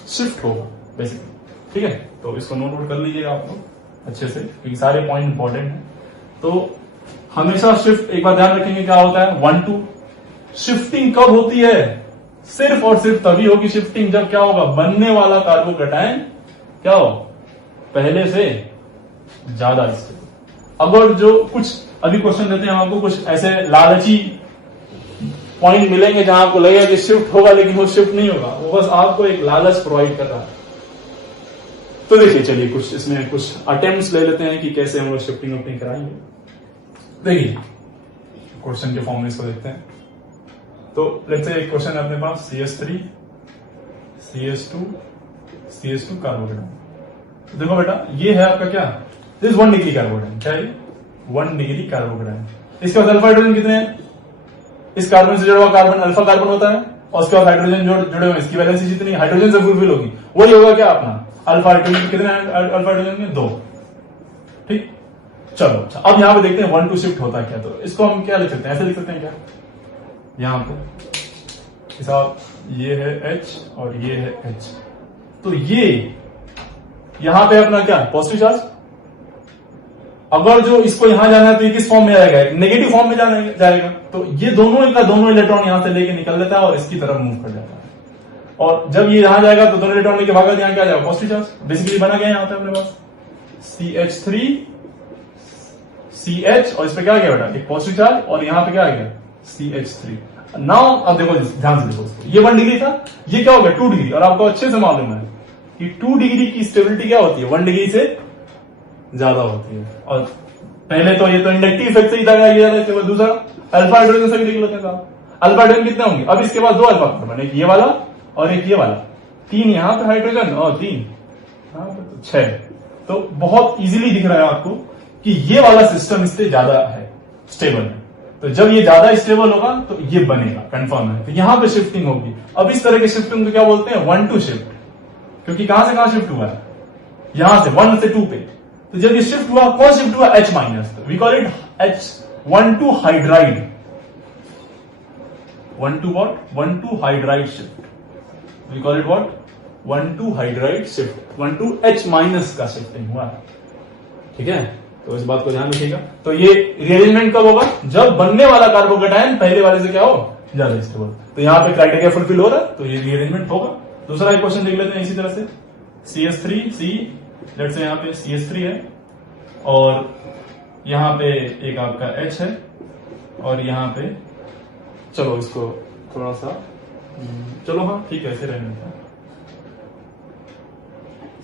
शिफ्ट होगा बेसिकली. ठीक है, तो इसको नोट आउट कर लीजिएगा आप लोग अच्छे से, क्योंकि सारे पॉइंट इंपॉर्टेंट हैं. तो हमेशा शिफ्ट, एक बार ध्यान रखेंगे क्या होता है? 1-2. शिफ्टिंग कब होती है? सिर्फ और सिर्फ तभी होगी शिफ्टिंग जब क्या होगा? बनने वाला कार्बोकेटायन क्या हो? पहले से ज्यादा स्टेबल. अगर जो कुछ अभी क्वेश्चन देते हैं हम आपको, कुछ ऐसे लालची पॉइंट मिलेंगे जहां आपको लगेगा कि शिफ्ट होगा लेकिन वो शिफ्ट नहीं होगा, वो बस आपको एक लालच प्रोवाइड कर रहा है. तो देखिए, चलिए कुछ इसमें कुछ अटेम्प्ट्स ले लेते हैं कि कैसे हम लोग शिफ्टिंग वफ्टिंग कराएंगे. देखिए क्वेश्चन के फॉर्म में इसको देखते हैं. तो लेट्स से एक क्वेश्चन है अपने पास, CH3 CH2 CH2 कार्बोकेटायन. तो देखो बेटा, ये है आपका क्या? This 1 degree carbocation. क्या है? 1 डिग्री कार्बोकेटायन. इसके बाद अल्फा हाइड्रोजन कितने हैं? इस कार्बन से जुड़ा हुआ कार्बन अल्फा कार्बन होता है, और उसके बाद हाइड्रोजन जुड़े हुए, इसकी वैलेंसी जितनी हाइड्रोजन से फुलफिल होगी वही होगा क्या अपना अल्फा हाइड्रोजन. कितने अल्फा हाइड्रोजन में? 2. ठीक, चलो अच्छा. अब यहां पे देखते हैं 1-2 शिफ्ट होता है क्या. तो इसको हम क्या लिख सकते हैं? ऐसे लिख सकते हैं क्या? यहां पे हिसाब, ये है H और ये है H. तो ये यहां पे अपना क्या? Positive charge. अगर जो इसको यहां जाना है तो ये किस फॉर्म में आएगा? नेगेटिव फॉर्म में जाएगा. तो ये दोनों का दोनों इलेक्ट्रॉन यहां से लेके निकल लेता है और इसकी तरफ मूव कर जाता है. और जब ये यहां जाएगा तो दोनों इलेक्ट्रॉन लेके भागा, यहां क्या जाएगा? Positive charge. बेसिकली बना गया यहां पे अपने पास CH3 CH, और इस पे क्या गया बेटा? एक पॉजिटिव चार्ज, और यहां पे क्या आ गया? CH3. नाउ अब देखो, ध्यान से देखो, ये 1 डिग्री था, ये क्या हो गया? 2 डिग्री. और आपको अच्छे से मालूम है कि 2 डिग्री की स्टेबिलिटी क्या होती है? 1 डिग्री से ज्यादा होती है. और पहले तो ये तो इंडक्टिव इफेक्ट से ही लगाया गया था. इसके बाद दूसरा अल्फा हाइड्रोजन से भी देख लेते हैं. अल्फा हाइड्रोजन कितने होंगे? अब इसके बाद 2 अल्फा कार्बन, एक ये वाला और एक ये वाला. 3 यहां पे हाइड्रोजन और 3 यहां पे, तो 6. तो बहुत इजीली दिख रहा है आपको कि ये वाला सिस्टम इससे ज्यादा है, स्टेबल है. तो जब ये ज्यादा स्टेबल होगा तो ये बनेगा, कंफर्म है. तो यहां पे शिफ्टिंग होगी. अब इस तरह की शिफ्टिंग को क्या बोलते हैं? 1-2 शिफ्ट. क्योंकि कहां से कहां शिफ्ट हुआ है? यहां से 1 से 2 पे. तो जब ये शिफ्ट हुआ, कौन शिफ्ट हुआ? H minus. We call it H1-2 hydride. 1-2 what? 1-2 hydride shift. We call it what? 1-2 hydride shift. 1-2 H minus का शिफ्टिंग हुआ है. ठीक है, तो इस बात को ध्यान रखिएगा. तो ये रीअरेंजमेंट कब होगा? जब बनने वाला कार्बोकेटायन पहले वाले से क्या हो? ज्यादा स्टेबल. तो यहां पे क्राइटेरिया फुलफिल हो रहा है, तो ये रीअरेंजमेंट होगा. दूसरा एक क्वेश्चन देख लेते हैं इसी तरह से. CH3C, लेट्स से यहां पे CH3 है, और यहां पे एक आपका H है, और यहां पे, चलो इसको थोड़ा सा, चलो हाँ ठीक है, ऐसे रहने देते हैं.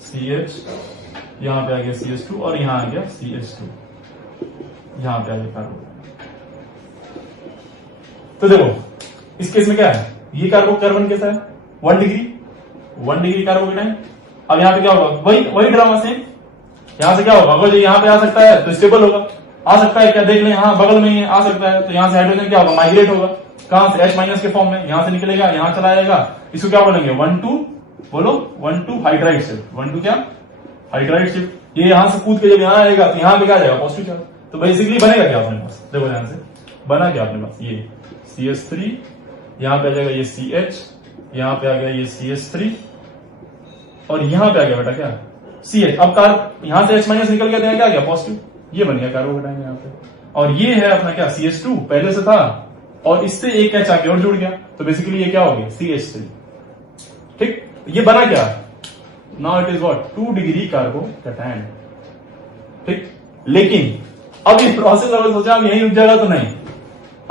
CH, यहां पे आ गया CH2, और यहां आ गया CH2. यहां पे आ गया कार्बन. तो देखो इस केस में क्या है? ये कार्बन कैसा है? 1 डिग्री कार्बोकेटायन. अब यहां पे क्या होगा? वही ड्रामा सेम. यहां से क्या होगा? अगर यहां पे आ सकता है तो स्टेबल होगा. आ सकता है क्या? देख लें, यहां बगल में ही आ सकता है. तो यहां से हाइड्रोजन क्या होगा? माइग्रेट होगा. कहां से? H माइनस के फॉर्म में. यहां से निकलेगा, यहां चला जाएगा. इसको क्या बोलेंगे? 1-2, बोलो 1-2 हाइड्राइड शिफ्ट. 1-2 क्या? Hydride shift. ये यहां से कूद के जब यहां आएगा तो यहां पे क्या जाएगा? Positive charge. तो बेसिकली बनेगा क्या अपने पास? देखो ध्यान से, बना क्या अपने पास? ये CH3, यहां पे आ जाएगा ये CH, यहां पे आ गया ये CH3, और यहां पे आ गया बेटा क्या? CH. अब यहां से H माइनस निकल गया तो यहां क्या आ गया? पॉजिटिव. ये बन गया कार्बोकेटायन यहां पे. और ये है अपना क्या? CH2 पहले से था, और इससे एक H आके और जुड़ गया. तो बेसिकली ये क्या हो गया? CH3. ठीक, ये बना क्या? Now it is what? 2 degree carbocation. ठीक, लेकिन अब इस प्रोसेस अगर सोचा अब यहीं रुक जाएगा तो नहीं.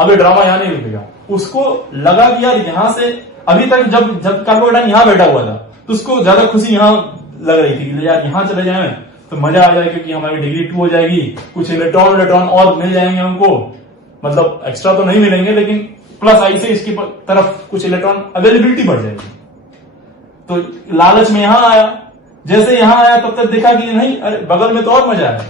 अब ये ड्रामा यहाँ नहीं रुकेगा। उसको लगा कि यार यहाँ से अभी तक जब कार्बोकेटाइन यहाँ बैठा हुआ था तो उसको ज्यादा खुशी यहाँ लग रही थी कि यार यहाँ चले जाए तो मजा आ जाएगा, क्योंकि हमारी डिग्री 2 हो जाएगी, कुछ इलेक्ट्रॉन और मिल जाएंगे हमको, मतलब एक्स्ट्रा तो नहीं मिलेंगे लेकिन प्लस आई से इसकी तरफ कुछ इलेक्ट्रॉन अवेलेबिलिटी बढ़ जाएगी। तो लालच में यहां आया, जैसे यहां आया तब तक देखा कि नहीं, अरे बगल में तो और मजा है,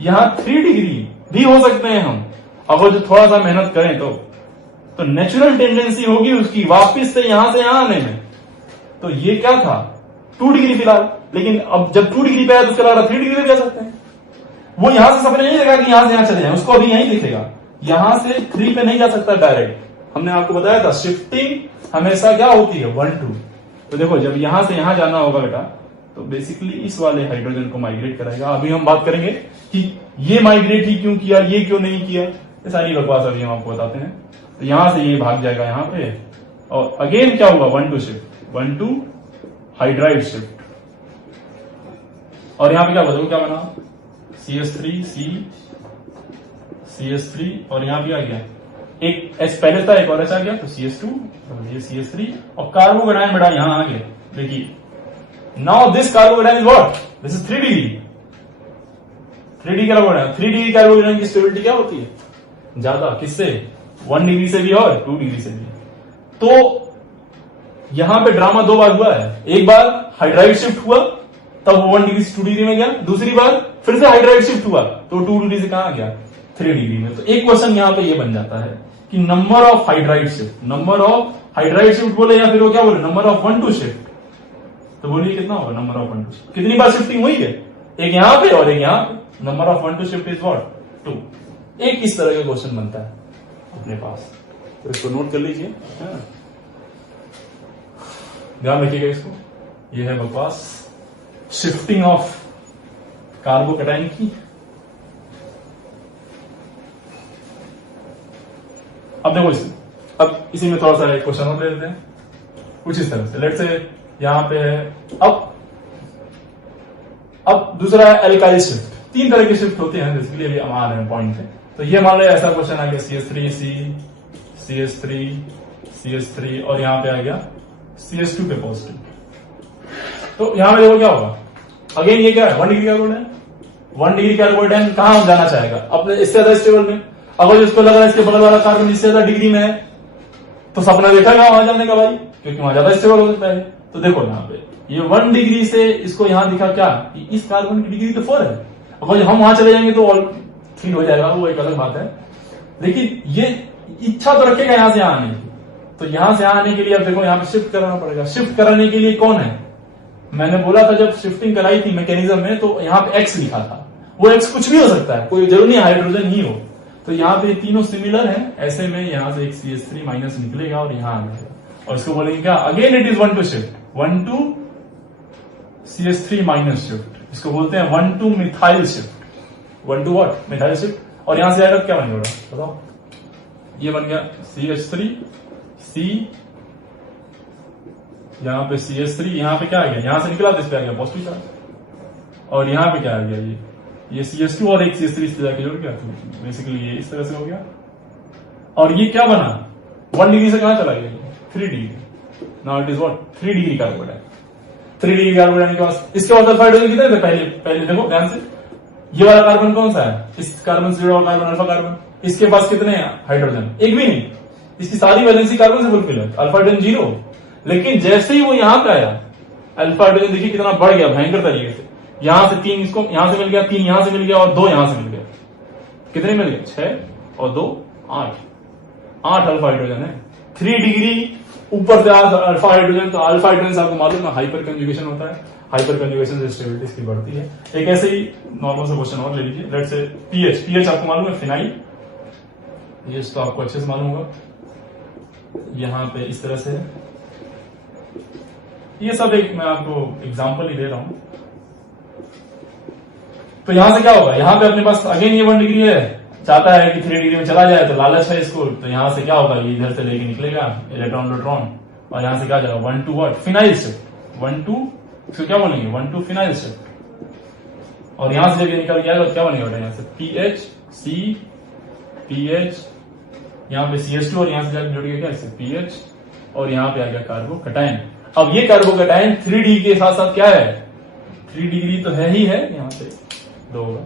यहां 3 डिग्री भी हो सकते हैं हम अगर जो थोड़ा सा मेहनत करें तो नेचुरल टेंडेंसी होगी उसकी वापिस से यहां आने में। तो ये क्या था 2 डिग्री फिलहाल, लेकिन अब जब 2 डिग्री पे आया तो उसके अलावा 3 डिग्री पे जा सकते हैं। वो यहां से सपने नहीं देखा कि यहां से यहां चले जाए, उसको अभी यहीं दिखेगा, यहां से 3 पे नहीं जा सकता डायरेक्ट। हमने आपको बताया था शिफ्टिंग हमेशा क्या होती है 1 2। तो देखो जब यहां से यहां जाना होगा बेटा तो बेसिकली इस वाले हाइड्रोजन को माइग्रेट कराएगा। अभी हम बात करेंगे कि ये माइग्रेट ही क्यों किया, ये क्यों नहीं किया, ये सारी बकवास अभी हम आपको बताते हैं। तो यहां से ये भाग जाएगा यहां पे, और अगेन क्या हुआ 1 2 शिफ्ट, 1 2 हाइड्राइड शिफ्ट, और यहां पे क्या बदलो, क्या बना CH3 CH3 और यहां भी आ गया एक H पहले था, एक और H आ गया तो CH2, ये CH3 और कार्बोकेटाइन बेटा यहां आ गया। देखिए now this carbocation is what, this is 3 degree, 3 degree carbocation, 3 degree carbocation की स्टेबिलिटी क्या होती है ज्यादा, किससे 1 डिग्री से भी और 2 डिग्री से भी। तो यहां पे ड्रामा 2 बार हुआ है, एक बार हाइड्राइड शिफ्ट हुआ तब 1 डिग्री से 2 डिग्री में गया, दूसरी बार फिर से हाइड्राइड शिफ्ट हुआ तो 2 डिग्री से कहां गया 3 डिग्री में। तो एक क्वेश्चन यहां पे ये बन जाता है कि number of hydride shift, number of hydride shift बोले या फिर वो क्या बोले नंबर ऑफ 1 2 शिफ्ट, तो बोलिए कितना होगा नंबर ऑफ 1 2 शिफ्ट, कितनी बार शिफ्टिंग हुई है, एक यहां पे और एक यहां पे, number of 1 2 shift is what 2। एक इस तरह का क्वेश्चन बनता है अपने पास, तो इसको नोट कर लीजिए, ध्यान रखिएगा इसको। ये है बकवास शिफ्टिंग ऑफ कार्बोकेटाइन की। अब देखो अब इसी में थोड़ा सा एक क्वेश्चन और ले लेते हैं कुछ इस तरह से, लेट से यहां पे है, अब दूसरा है एल्काइल शिफ्ट। 3 तरह के शिफ्ट होते हैं बेसिकली, अभी हम आ रहे हैं पॉइंट पे। तो ये मान लो ऐसा क्वेश्चन आ गया CH3 और यहां पे आ गया CH2 पे पॉजिटिव। तो यहां पे देखो क्या होगा, अगेन ये क्या है 1 डिग्री कार्बोकेटाइन, 1 डिग्री कार्बोकेटाइन कहां जाना चाहेगा अपने इससे ज्यादा स्टेबल में। अगर जिसको लग रहा है इसके बगल वाला कार्बन इससे ज्यादा डिग्री में है तो सपना देखा वहां जाने का भाई, क्योंकि वहां ज्यादा स्टेबल हो सकता है। तो देखो यहाँ पे ये 1 डिग्री से इसको यहां दिखा क्या कि इस कार्बन की डिग्री तो 4 है, अगर हम वहां चले जाएंगे तो ऑल 3 हो जाएगा, वो एक अलग बात है। लेकिन ये इच्छा तो रखेगा यहां से आने की, तो यहां से आने के लिए अब देखो यहां पे शिफ्ट कराना पड़ेगा। शिफ्ट कराने के लिए कौन है, मैंने बोला था जब शिफ्टिंग कराई थी मैकेनिज्म में तो यहाँ पे X लिखा था, वो X कुछ भी हो सकता है, कोई जरूरी नहीं हाइड्रोजन ही हो। तो यहाँ पे तीनों सिमिलर हैं, ऐसे में यहां से एक CH3 माइनस निकलेगा और यहां आ जाएगा, और इसको बोलेंगे क्या again it is 1 2 shift, 1 2 CH3 minus shift, इसको बोलते हैं 1 2 methyl shift, 1 2 what methyl shift. और यहां से आएगा क्या बनेगा बताओ, ये बन गया CH3 C, यहां पे CH3, यहां पे क्या आ गया, यहां से निकला तो इस पे आ गया पॉजिटिव चार्ज, और यहां पे क्या आ गया ये CH2 और एक CH3 से जाके जुड़ गया, तो बेसिकली ये इस तरह से हो गया। और ये क्या बना 1 डिग्री से कहां चला गया 3 degree, now it is what 3 degree carbocation. 3 degree carbocation के बाद इसके बाद अल्फा हाइड्रोजन कितने थे पहले देखो ध्यान से, ये वाला कार्बन कौन सा है, इस कार्बन से जुड़ा हुआ कार्बन अल्फा कार्बन, इसके पास कितने हैं हाइड्रोजन, एक भी नहीं, इसकी सारी वैलेंसी कार्बन से फुलफिल है, अल्फा हाइड्रोजन 0। लेकिन जैसे ही वो यहां पे आया अल्फा हाइड्रोजन देखिए कितना बढ़ गया भयंकर तरीके से, यहां से 3 इसको यहां से मिल गया, 3 यहां से मिल गया और 2 यहां से मिल गया, कितने मिल गए 6 और 2 8 अल्फा हाइड्रोजन है। 3 डिग्री ऊपर से अल्फा हाइड्रोजन, तो अल्फा हाइड्रोजन से आपको मालूम है हाइपर कंजुगेशन होता है, हाइपर कंजुगेशन से स्टेबिलिटी इसकी बढ़ती है। एक ऐसे ही नॉर्मल सा क्वेश्चन और ले लीजिए, लेट से पीएच आपको मालूम है फिनाइल, ये तो आपको अच्छे से मालूम होगा, यहां पे इस तरह से है। ये सब एक मैं आपको एग्जांपल ही दे रहा हूं। तो यहां से क्या होगा, यहां पे अपने पास अगेन ये 1 डिग्री है, चाहता है कि 3 डिग्री में चला जाए, तो लालच है इसको, तो यहां से क्या होगा ये इधर से लेके निकलेगा इलेक्ट्रॉन, और यहां से क्या जाएगा 1 2 व्हाट फिनाइल शिफ्ट, 1 2 इसको क्या बोलेंगे 1 2 फिनाइल शिफ्ट। और यहां से जब ये निकल गया तो क्या बनेगा यहाँ से PH C PH यहाँ पे CH2 और यहाँ से जाकर जुड़ गया क्या PH, और यहाँ पे आ गया कार्बोकैटायन। अब ये कार्बोकैटायन 3D के साथ साथ क्या है, 3 डिग्री तो है ही है, यहाँ पे 2 होगा,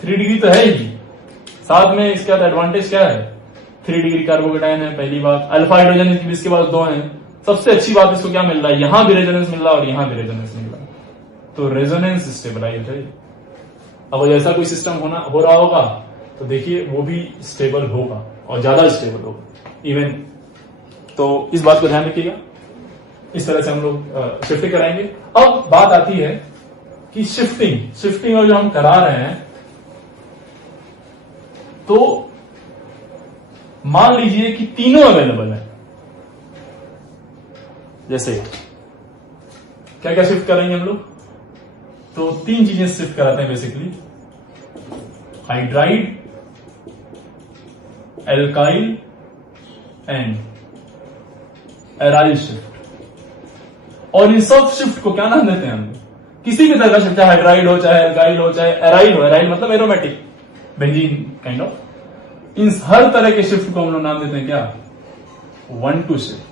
3 डिग्री तो है ही, साथ में इसका एडवांटेज क्या है, 3 डिग्री कार्बोकैटायन है पहली बात, अल्फा हाइड्रोजन इसके पास 2 हैं। सबसे अच्छी बात इसको क्या मिल रहा है, यहां भी रेजोनेंस मिल रहा है और यहां भी रेजोनेंस मिल रहा है, तो रेजोनेंस स्टेबलाइज है। अब ऐसा कोई सिस्टम हो रहा होगा तो देखिए वो भी स्टेबल होगा और ज्यादा स्टेबल होगा इवन। तो इस बात को ध्यान रखिएगा, इस तरह से हम लोग शिफ्टिंग कराएंगे। अब बात आती है कि शिफ्टिंग और जो हम करा रहे हैं, तो मान लीजिए कि तीनों अवेलेबल है, जैसे क्या क्या शिफ्ट करेंगे हम लोग, तो 3 चीजें शिफ्ट कराते हैं basically, hydride, alkyl and aryl shift. और इन सब शिफ्ट को क्या नाम देते हैं हम लोग, किसी भी तरह का शिफ्ट, चाहे हाइड्राइड हो, चाहे एल्काइल हो, चाहे एराइल हो, एराइल मतलब एरोमेटिक बेंजीन काइंड ऑफ, इन हर तरह के शिफ्ट को हम लोग नाम देते हैं क्या, 1-2 shift.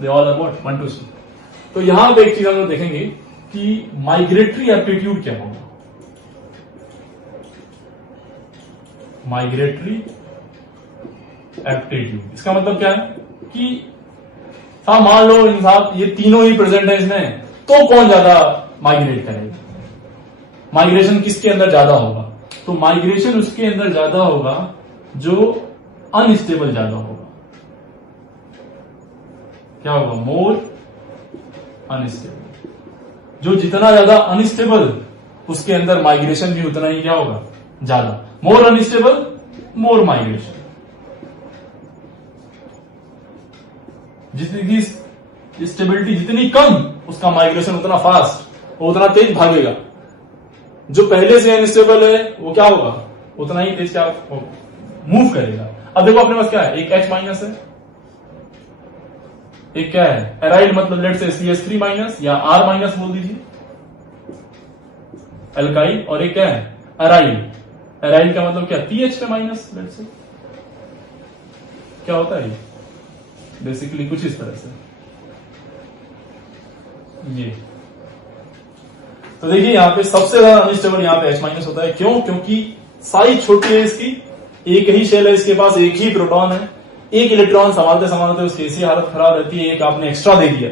They all are what, 1-2 shift. तो यहां पे एक चीज हम लोग देखेंगे कि माइग्रेटरी एप्टीट्यूड क्या होगा, माइग्रेटरी एप्टीट्यूड, इसका मतलब क्या है कि हाँ मान लो इंसान ये तीनों ही प्रेजेंट है इसमें, तो कौन ज्यादा माइग्रेट करेगा, माइग्रेशन किसके अंदर ज्यादा होगा, तो माइग्रेशन उसके अंदर ज्यादा होगा जो अनस्टेबल ज्यादा होगा। क्या होगा, मोर अनस्टेबल, जो जितना ज्यादा अनस्टेबल उसके अंदर माइग्रेशन भी उतना ही क्या होगा, ज्यादा, मोर अनस्टेबल मोर माइग्रेशन। जितनी स्टेबिलिटी जितनी कम उसका माइग्रेशन उतना फास्ट, वो उतना तेज भागेगा। जो पहले से अनस्टेबल है वो क्या होगा, उतना ही तेज क्या मूव करेगा। अब देखो अपने पास क्या है, एक H माइनस है, एक क्या है एराइल, मतलब लेट से CH3 माइनस या R माइनस बोल दीजिए, एल्काइल, और एक क्या है एराइल, एराइल का मतलब क्या PH पे माइनस, लेट से क्या होता है बेसिकली कुछ इस तरह से ये। तो देखिए यहां पे सबसे ज्यादा अनस्टेबल यहां पे H माइनस होता है, क्यों, क्योंकि साइज छोटी है इसकी, एक ही शेल है इसके पास, एक ही प्रोटॉन है, एक इलेक्ट्रॉन संभालते संभालते उसकी ऐसी हालत खराब रहती है, एक आपने एक्स्ट्रा दे दिया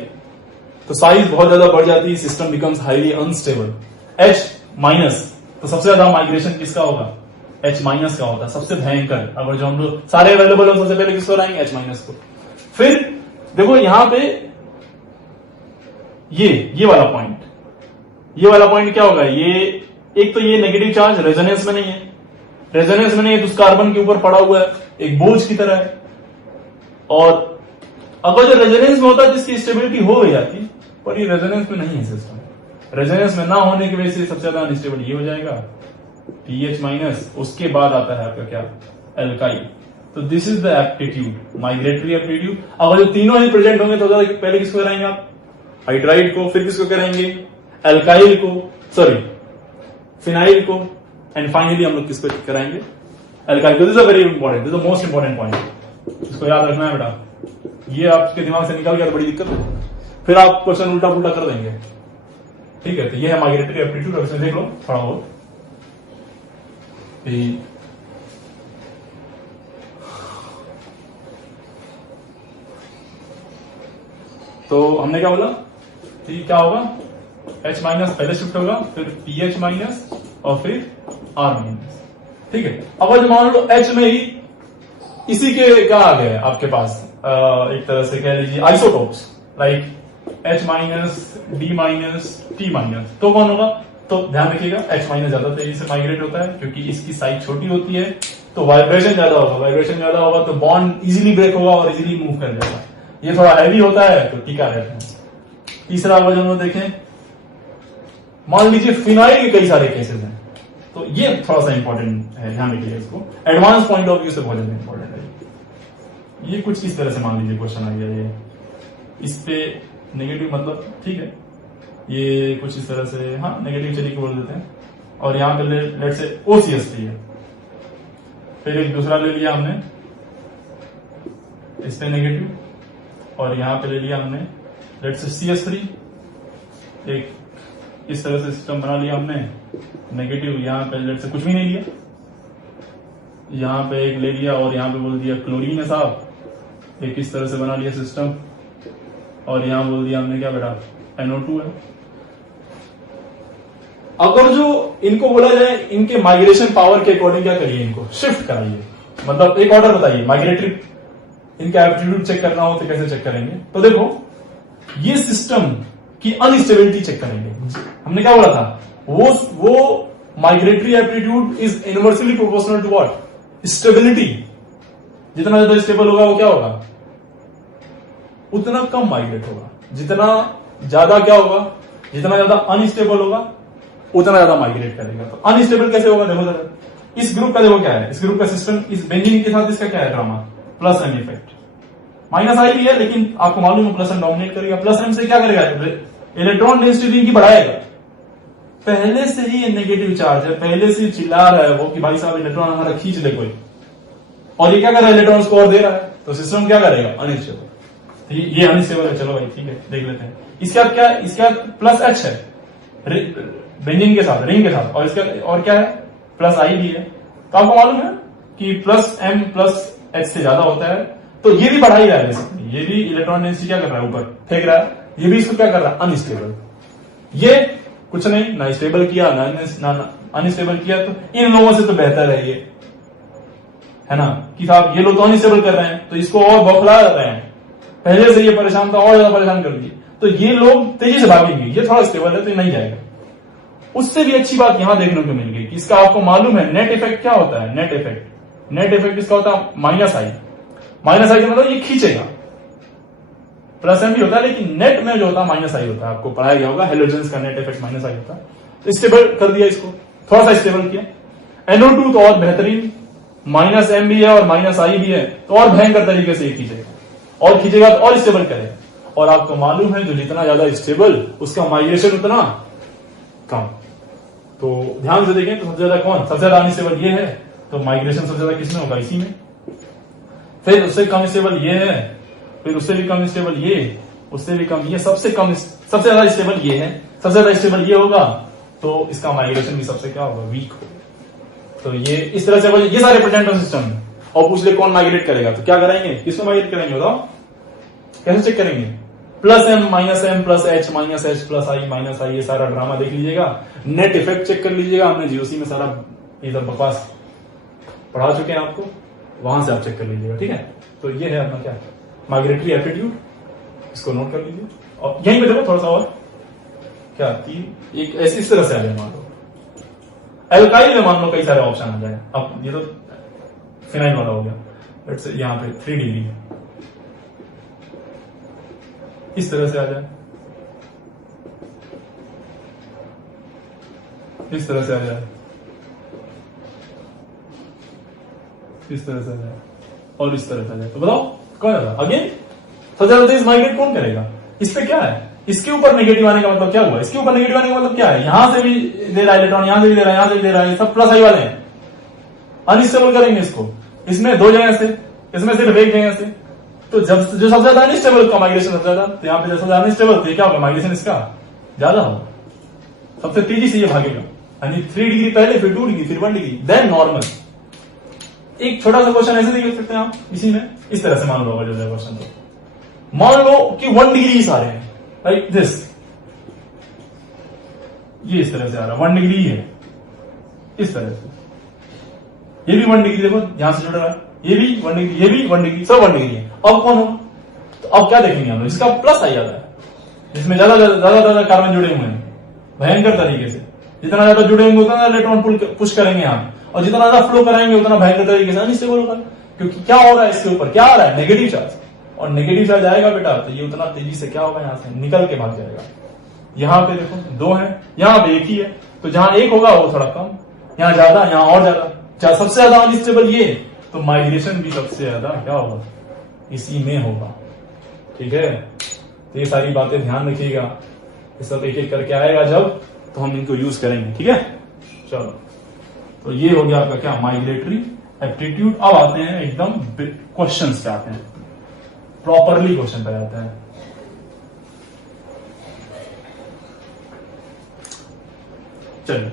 तो साइज बहुत ज्यादा बढ़ जाती है, system becomes highly unstable. H minus, तो सबसे ज्यादा माइग्रेशन किसका होगा, H माइनस का होता है, सबसे भयंकर। अगर जो हम लोग सारे अवेलेबल हो सबसे पहले किसको लाएंगे, H माइनस को। फिर देखो यहां पे ये वाला पॉइंट, ये वाला पॉइंट क्या होगा, ये एक तो ये नेगेटिव चार्ज रेजोनेंस में नहीं है, रेजोनेंस में नहीं है तो उस कार्बन के ऊपर पड़ा हुआ है, एक बोझ की तरह है। और अगर जो रेजोनेंस में होता है जिसकी स्टेबिलिटी हो गई जाती, पर ये रेजोनेंस में नहीं है सिस्टम, रेजोनेंस में ना होने की वजह से सबसे ज्यादा अनस्टेबल ये हो जाएगा PH माइनस, उसके बाद आता है आपका क्या एल्काइल। तो this is the aptitude, migratory aptitude. अगर जो तीनों ही प्रेजेंट होंगे तो पहले किसको कराएंगे आप, हाइड्राइड को, फिर किसको कराएंगे एल्काइल को, सॉरी फिनाइल को, एंड फाइनली हम लोग किसको कराएंगे एल्काइल को। This is very important, this is the most important point, इसको याद रखना है बेटा, ये आपके दिमाग से निकल गया तो बड़ी दिक्कत है, फिर आप क्वेश्चन उल्टा पुल्टा कर देंगे। ठीक है, तो ये है माइग्रेटरी एप्टीट्यूड। अब इसमें देख लो थोड़ा बहुत, तो हमने क्या बोला, ठीक क्या होगा, H माइनस पहले शिफ्ट होगा, फिर PH माइनस और फिर R माइनस। ठीक है, अब जो मान लो H में ही इसी के क्या आ गए आपके पास, एक तरह से कह लीजिए isotopes, like H minus, D minus, T minus, तो कौन होगा, तो ध्यान रखिएगा H माइनस ज्यादा तेजी से माइग्रेट होता है क्योंकि इसकी साइज छोटी होती है, तो वाइब्रेशन ज्यादा होगा, वाइब्रेशन ज्यादा होगा तो बॉन्ड इजीली ब्रेक होगा और इजीली मूव कर जाएगा। ये थोड़ा हैवी होता है तो टिका रहता है। तीसरा अगर हम लोग देखें, मान लीजिए फिनाइल के कई सारे केसेस हैं, तो ये थोड़ा सा इंपॉर्टेंट है, ध्यान रखिएगा इसको, एडवांस पॉइंट ऑफ व्यू से बहुत ज्यादा इंपॉर्टेंट है। ये कुछ इस तरह से मान लीजिए क्वेश्चन आ गया, ये इस पे नेगेटिव मतलब ठीक है, ये कुछ इस तरह से, हाँ नेगेटिव चलिए बोल देते हैं, और यहाँ पे लेट से OCH है, फिर एक दूसरा ले लिया हमने इस पे नेगेटिव, और यहां पे ले लिया हमने लेट्स से CS3, एक इस तरह से सिस्टम बना लिया हमने नेगेटिव, यहां पे लेट्स से कुछ भी नहीं लिया, यहां पे एक ले लिया और यहां पे बोल दिया क्लोरीन है साहब, एक इस तरह से बना लिया सिस्टम, और यहां बोल दिया हमने क्या बेटा NO2 है। अगर जो इनको बोला जाए इनके माइग्रेशन पावर के अकॉर्डिंग क्या करिए, इनको शिफ्ट कराइए, मतलब एक ऑर्डर बताइए माइग्रेटरी, इनका एप्टीट्यूड चेक करना हो तो कैसे चेक करेंगे, तो देखो ये सिस्टम की अनस्टेबिलिटी चेक करेंगे। हमने क्या बोला था, वो migratory aptitude is inversely proportional to what, stability. जितना ज्यादा स्टेबल होगा वो क्या होगा, उतना कम माइग्रेट होगा, जितना ज्यादा क्या होगा, जितना ज्यादा अनस्टेबल होगा उतना ज्यादा माइग्रेट करेगा। तो अनस्टेबल कैसे होगा, देखो जरा इस ग्रुप का देखो क्या है, इस ग्रुप का सिस्टम इस बेंजीन के साथ इसका क्या है drama, plus M effect, minus I भी है लेकिन आपको मालूम है प्लस एम डोमिनेट करेगा, प्लस एम से क्या करेगा, इलेक्ट्रॉन डेंसिटी की बढ़ाएगा। पहले से ही ये नेगेटिव चार्ज है, पहले से चिल्ला रहा है वो कि भाई साहब इलेक्ट्रॉन हमारा खींच ले कोई, और ये क्या कर रहा है, इलेक्ट्रॉन को और दे रहा है, तो सिस्टम क्या करेगा, अनस्टेबल। ये अनस्टेबल है, चलो भाई ठीक है देख लेते हैं। इसका क्या, इसका प्लस H है बेंजीन के साथ, रिंग के साथ, और इसका और क्या है, प्लस I भी है। तो आपको मालूम है कि प्लस M प्लस H से ज्यादा होता है, तो ये भी बढ़ा ही रहा है, ये भी इलेक्ट्रॉन डेंसिटी क्या कर रहा है, ऊपर फेंक रहा है, ये भी इसको क्या कर रहा है, अनस्टेबल। ये कुछ नहीं, ना स्टेबल किया ना अनस्टेबल किया, तो इन लोगों से तो बेहतर है ये, है ना, कि साहब ये लोग तो अनस्टेबल कर रहे हैं, तो इसको और बौखला रहे हैं, पहले से ये परेशान था और ज्यादा परेशान कर दिए, तो ये लोग तेजी से भागेंगे, ये थोड़ा स्टेबल है तो ये नहीं जाएगा। उससे भी अच्छी बात यहां देखने को मिल गई कि इसका आपको मालूम है नेट इफेक्ट क्या होता है, नेट इफेक्ट इसका होता है माइनस आई का मतलब ये खींचेगा, प्लस एम भी होता है लेकिन नेट में जो होता है माइनस आई होता है, आपको पढ़ाया गया होगा हेलोजेंस का नेट इफेक्ट माइनस आई होता है। तो स्टेबल कर दिया इसको, थोड़ा सा स्टेबल किया। NO2 तो और बेहतरीन, माइनस एम भी है और माइनस आई भी है, तो और भयंकर तरीके से खींचेगा, और खींचेगा तो और स्टेबल करेगा। और आपको मालूम है जो जितना ज्यादा स्टेबल उसका माइग्रेशन उतना कम। तो ध्यान से देखें तो सबसे ज्यादा कौन, सबसे ज्यादा अनस्टेबल ये है, तो माइग्रेशन सबसे ज्यादा किसमें होगा, इसी में। फिर उससे कम स्टेबल ये है, फिर उससे भी कम स्टेबल ये, उससे भी कम ये, सबसे ज्यादा स्टेबल ये है, सबसे ज्यादा स्टेबल ये होगा, तो इसका माइग्रेशन भी सबसे क्या होगा, वीक होगा। तो ये इस तरह से ये सारे प्रेजेंट सिस्टम है। और पूछ ले कौन माइग्रेट करेगा, तो क्या कराएंगे, किसमें माइग्रेट करेंगे बताओ, कैसे चेक करेंगे, plus M plus H plus I minus I, ये सारा ड्रामा देख लीजिएगा, नेट इफेक्ट चेक कर लीजिएगा, हमने जीओसी में सारा ये सब बकवास पढ़ा चुके हैं आपको, वहां से आप चेक कर लीजिएगा, ठीक है। तो ये है अपना क्या, माइग्रेटरी एप्टीट्यूड, इसको नोट कर लीजिए। और यहीं पे देखो थोड़ा सा और क्या, एक ऐसी इस तरह से आ जाए, मान लो एल्काइल में मान लो कई सारे ऑप्शन आ जाए, अब ये तो फिनाइल वाला हो गया, लेट्स से यहाँ पे 3 डिग्री इस तरह से आ जाए, इस तरह से आ जाए, इस तरह से आ जाए, और इस तरह से आ जाए, तो बताओ कौन ज्यादा, अगेन सबसे ज्यादा तेज माइग्रेट कौन करेगा। इस पे क्या है, इसके ऊपर नेगेटिव आने का मतलब क्या हुआ, इसके ऊपर नेगेटिव आने का मतलब क्या है, यहां से भी दे रहा है इलेक्ट्रॉन, यहां से भी दे रहा है, यहां से भी दे रहा है, सब प्लस आई वाले हैं, अनस्टेबल करेंगे इसको, इसमें 2 जगह से, इसमें सिर्फ 1 जगह से। तो जब जो सबसे ज्यादा अनस्टेबल का माइग्रेशन सबसे ज्यादा, तो यहाँ पे जैसे अनस्टेबल तो क्या होगा, माइग्रेशन इसका ज्यादा होगा, सबसे तेजी से ये भागेगा, यानी 3 डिग्री पहले, फिर 2 डिग्री, फिर 1 डिग्री, देन नॉर्मल। एक छोटा सा क्वेश्चन ऐसे देख सकते हैं आप इसी में, इस तरह से मान लो अगर जो क्वेश्चन, तो मान लो कि 1 डिग्री सारे हैं, लाइक दिस, ये इस तरह से आ रहा है, 1 डिग्री है इस तरह से, ये भी 1 डिग्री देखो यहां से जुड़ रहा है, ये भी 1 डिग्री, ये भी 1 डिग्री, सब 1 डिग्री है। अब कौन हो, तो अब क्या देखेंगे हम लोग, इसका प्लस आ जाता है, इसमें ज्यादा कार्बन जुड़े हुए हैं भयंकर तरीके से, जितना ज्यादा जुड़े होंगे उतना इलेक्ट्रॉन पुश करेंगे हम, और जितना ज्यादा फ्लो कराएंगे उतना भयंकर तरीके से अनस्टेबल होगा, क्योंकि क्या हो रहा है इसके ऊपर, क्या आ रहा है, नेगेटिव चार्ज, और नेगेटिव चार्ज आएगा बेटा तो ये उतना तेजी से क्या होगा, यहां से निकल के भाग जाएगा। यहां पे देखो 2 है, यहां पे 1 ही है, तो जहां 1 होगा वो थोड़ा कम, यहां ज्यादा, यहां और ज्यादा, सबसे ज्यादा अनस्टेबल ये, तो माइग्रेशन भी सबसे ज्यादा क्या होगा, इसी में होगा, ठीक है। तो ये सारी बातें ध्यान रखिएगा, ये सब एक एक करके आएगा जब, तो हम इनको यूज करेंगे, ठीक है। चलो, तो ये हो गया आपका क्या, माइग्रेटरी एप्टीट्यूड। अब आते हैं एकदम क्वेश्चंस पे आते हैं। प्रॉपरली क्वेश्चन पे जाते हैं। चलिए,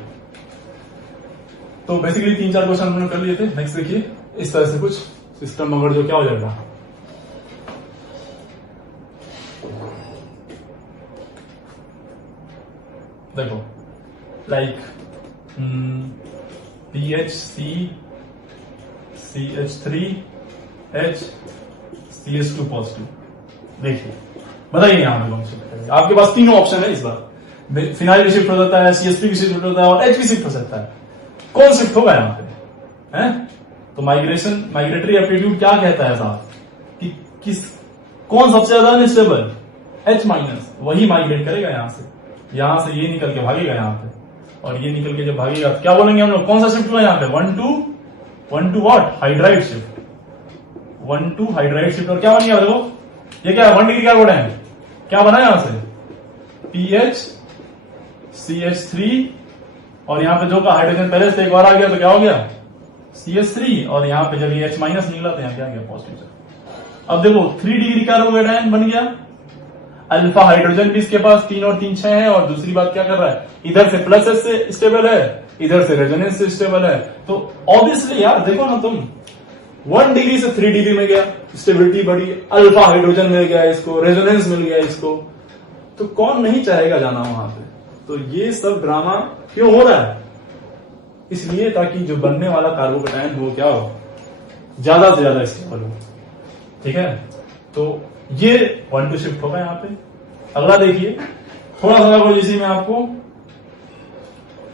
तो बेसिकली 3-4 क्वेश्चन हमने कर लिए थे। नेक्स्ट देखिए, इस तरह से कुछ सिस्टम अगर जो क्या हो जाएगा, देखो like PHC CH3H CH2 positive. देखिए बताइए यहां पे कौन शिफ्ट करेगा। आपके पास तीनों ऑप्शन है इस बार, फिनाइल भी शिफ्ट हो जाता है, CH3 भी शिफ्ट हो जाता है और H भी शिफ्ट हो सकता है। कौन शिफ्ट होगा यहां पे है? तो माइग्रेटरी एप्टीट्यूड क्या कहता है साहब कि कौन सबसे ज्यादा अनस्टेबल, H माइनस, वही माइग्रेट करेगा यहां से ये निकल के भागेगा यहां पे, और ये निकल के जब भागेगा क्या बोलेंगे हम लोग, कौन सा शिफ्ट हुआ यहां पे, 1 to what, hydride shift, 1 to hydride shift. और क्या बन गया देखो, ये क्या है, 1 डिग्री कार्बोन है, क्या बना यहां से PH CH3, और यहां पे जो का हाइड्रोजन पहले से एक बार आ गया तो क्या हो गया CH3, और यहां पे जब ये H माइनस निकला तो यहां क्या गया पॉजिटिव। अब देखो 3 डिग्री कार्बोकेटायन बन गया, अल्फा हाइड्रोजन भी इसके पास 3 और 3 6 है, और दूसरी बात क्या कर रहा है, इधर से प्लस एस से स्टेबल है, इधर से रेजोनेंस से स्टेबल है। तो ऑब्वियसली यार देखो ना तुम, 1 डिग्री से 3 डिग्री में गया, स्टेबिलिटी बढ़ी, अल्फा हाइड्रोजन मिल गया इसको, रेजोनेंस मिल गया इसको, तो कौन नहीं चाहेगा जाना वहां पे। तो ये सब ड्रामा क्यों हो रहा है, इसलिए ताकि जो बनने वाला कार्बोकेटायन हो क्या हो, ज्यादा से ज्यादा स्टेबल हो। ठीक है, तो ये 1 to शिफ्ट होगा यहां पे। अगला देखिए, थोड़ा सा इसी में आपको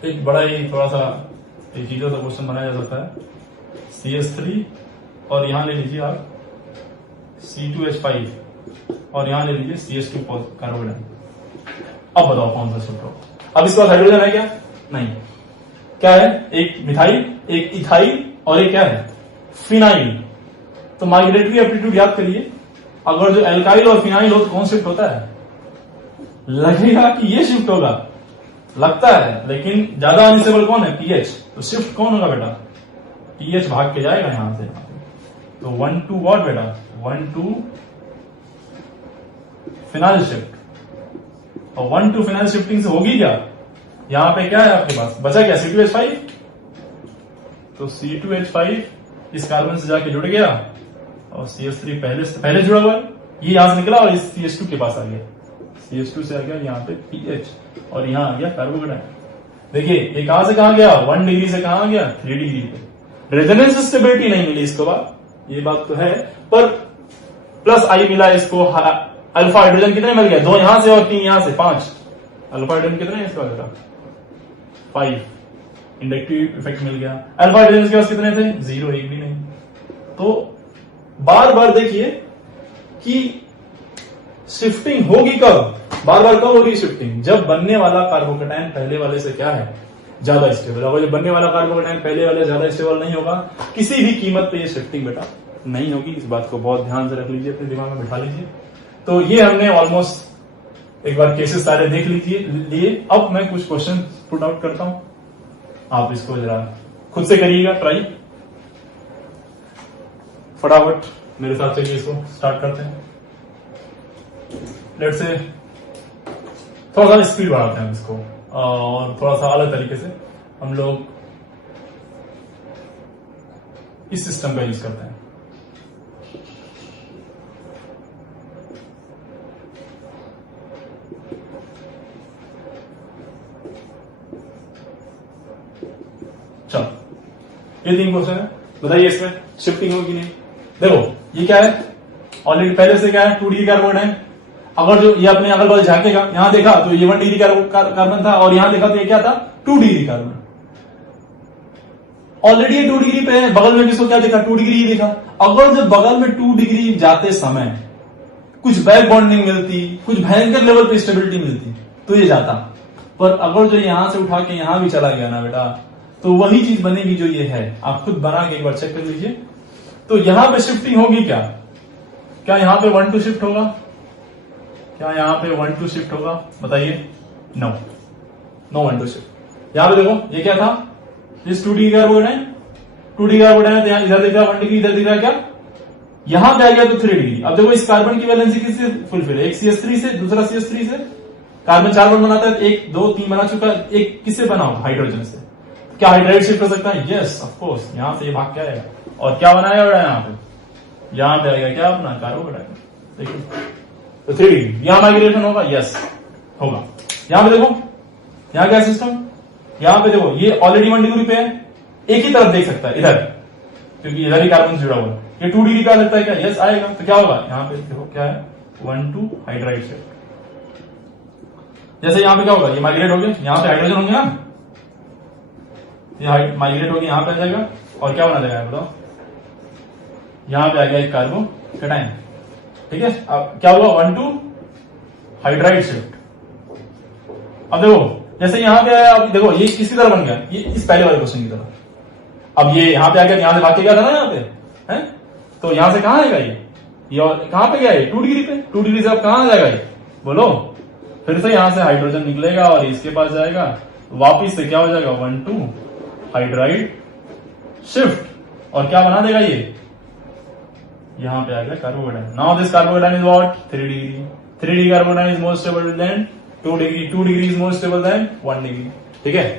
एक बड़ा ही थोड़ा सा एक चीजों सा क्वेश्चन बनाया जा सकता है। CH3 और यहां ले लीजिए आप C2H5, और यहां ले लीजिए CH2 कार्बोकेटायन। अब बताओ कौन सा शिफ्ट होगा। अब इसके पास हाइड्रोजन है क्या, नहीं, क्या है, एक मिथाइल, एक इथाइल, और एक क्या है, फिनाइल। तो माइग्रेटरी एप्टीट्यूड याद करिए, अगर जो एल्काइल और फिनाइल हो तो कौन शिफ्ट होता है, लगेगा कि ये शिफ्ट होगा, लगता है, लेकिन ज्यादा अनस्टेबल कौन है, PH। तो शिफ्ट कौन होगा बेटा, PH भाग के जाएगा यहां से। तो 1 to व्हाट बेटा, 1 to फिनाइल शिफ्ट। और 1 to फिनाइल शिफ्टिंग से होगी क्या, यहां पे क्या है आपके पास बचा क्या, C2H5। तो C2H5 इस कार्बन से जाके जुड़ गया, और CH3 पहले जुड़ा हुआ है, ये यहां से निकला और इस CH2 के पास आ गया, CH2 से आ गया यहाँ पे PH, और यहां आ गया कार्बोकेटायन। देखिए ये कहां से कहां गया, 1 डिग्री से कहां आ गया, 3 डिग्री पे। रेजोनेंस स्टेबिलिटी नहीं मिली इसको बाद, ये बात तो है, पर प्लस आई मिला इसको। अल्फा हाइड्रोजन कितने मिल गया, 2 यहां से और 3 यहां से, 5। अल्फा हाइड्रोजन कितने है इसका बेटा, 5। इंडक्टिव इफेक्ट मिल गया। अल्फा हाइड्रोजन के पास कितने थे, 0, एक भी नहीं। तो बार बार देखिए कि शिफ्टिंग होगी कब, बार बार कब होगी शिफ्टिंग, जब बनने वाला कार्बोकेटायन पहले वाले से क्या है, ज्यादा स्टेबल। अगर जब बनने वाला कार्बोकेटायन पहले वाले ज्यादा स्टेबल नहीं होगा, किसी भी कीमत पे ये शिफ्टिंग बेटा नहीं होगी। इस बात को बहुत ध्यान से रख लीजिए, अपने दिमाग में बिठा लीजिए। तो ये हमने ऑलमोस्ट एक बार केसेस सारे देख लिए। अब मैं कुछ क्वेश्चन पुट आउट करता हूं, आप इसको जरा खुद से करिएगा ट्राई, फटाफट मेरे साथ चलिए इसको स्टार्ट करते हैं। लेट्स से थोड़ा सा स्पीड बढ़ाते हैं इसको, और थोड़ा सा अलग तरीके से हम लोग इस सिस्टम का यूज करते हैं। चलो, ये 3 क्वेश्चन है, बताइए इसमें शिफ्टिंग होगी नहीं। देखो ये क्या है, ऑलरेडी पहले से क्या है, 2 डिग्री कार्बन है। अगर जो ये अपने अगल बगल झांकेगा, यहां देखा तो ये 1 डिग्री कार्बन था, और यहां देखा तो ये क्या था, 2 डिग्री कार्बन। ऑलरेडी ये 2 डिग्री पे है, बगल में भी इसको क्या देखा, 2 डिग्री ही देखा। अगर जब बगल में 2 डिग्री जाते समय कुछ बैक बॉन्डिंग मिलती, कुछ भयंकर लेवल पे स्टेबिलिटी मिलती, तो ये जाता। पर अगर जो यहां से उठा के यहां भी चला गया ना बेटा, तो वही चीज बनेगी जो ये है। आप खुद बना के एक बार चेक कर लीजिए। तो यहां पे शिफ्टिंग होगी क्या, क्या यहां पे 1 to शिफ्ट होगा, क्या यहां पे 1 to शिफ्ट होगा, बताइए। No 1 to shift. यहां पे देखो ये क्या था, इस 2 डिग्री कार्बोकेटायन, 2 डिग्री कार्बोकेटायन, तो यहां इधर दिख रहा 1 डिग्री, इधर दिख रहा क्या यहां पे आ गया तो 3 डिग्री। अब देखो इस कार्बन की वैलेंसी किससे फुलफिल है, एक CH3 से, दूसरा CH3 से। कार्बन 4 बॉन्ड बनाता है, 1 2 3 बना चुका है, एक किससे बना हो, हाइड्रोजन से। क्या हाइड्राइड शिफ्ट हो सकता है? Yes of course. यहां से ये भाग क्या आएगा और क्या बनाया हुआ है यहां पे आएगा क्या अपना कार्बोडाइड। देखिए तो 3 डिग्री। यहां माइग्रेशन होगा, यस होगा। यहां पे देखो, यहां क्या सिस्टम, यहां पे देखो ये ऑलरेडी 1 डिग्री पे है, एक ही तरफ देख सकता है इधर, क्योंकि इधर ही कार्बन जुड़ा हुआ है। ये 2 डिग्री का लगता है क्या, यस आएगा। तो क्या होगा यहां पे देखो क्या है 1 2 हाइड्राइड शिफ्ट। जैसे यहां पे क्या होगा, ये माइग्रेट हो गया, यहां पे हाइड्रोजन होंगे ना, ये माइग्रेट होगी यहां पे आ जाएगा और क्या बना जाएगा बताओ, यहां पे आ गया एक कार्बो कैटायन। ठीक है, अब क्या हुआ 1 2 हाइड्राइड शिफ्ट। अब देखो जैसे यहां पे आया, अब देखो ये किसकी तरह बन गया, ये इस पहले वाले क्वेश्चन की तरह। अब ये यहां पे आ गया, यहां से भाग के गया था ना यहां पे, है तो यहां से कहां आएगा ये और कहां पे गया, ये 2 डिग्री पे। 2 डिग्री से अब कहां आ जाएगा ये बोलो, फिर से यहां से हाइड्रोजन निकलेगा और इसके पास जाएगा, वापिस से क्या हो जाएगा 1 2 हाइड्राइड शिफ्ट और क्या बना देगा ये, यहां पे आ गया carbocation. Now this carbocation is what 3 degree. 3 degree carbocation is more stable then 2 degree. 2 degree is more stable then 1 degree. ठीक है,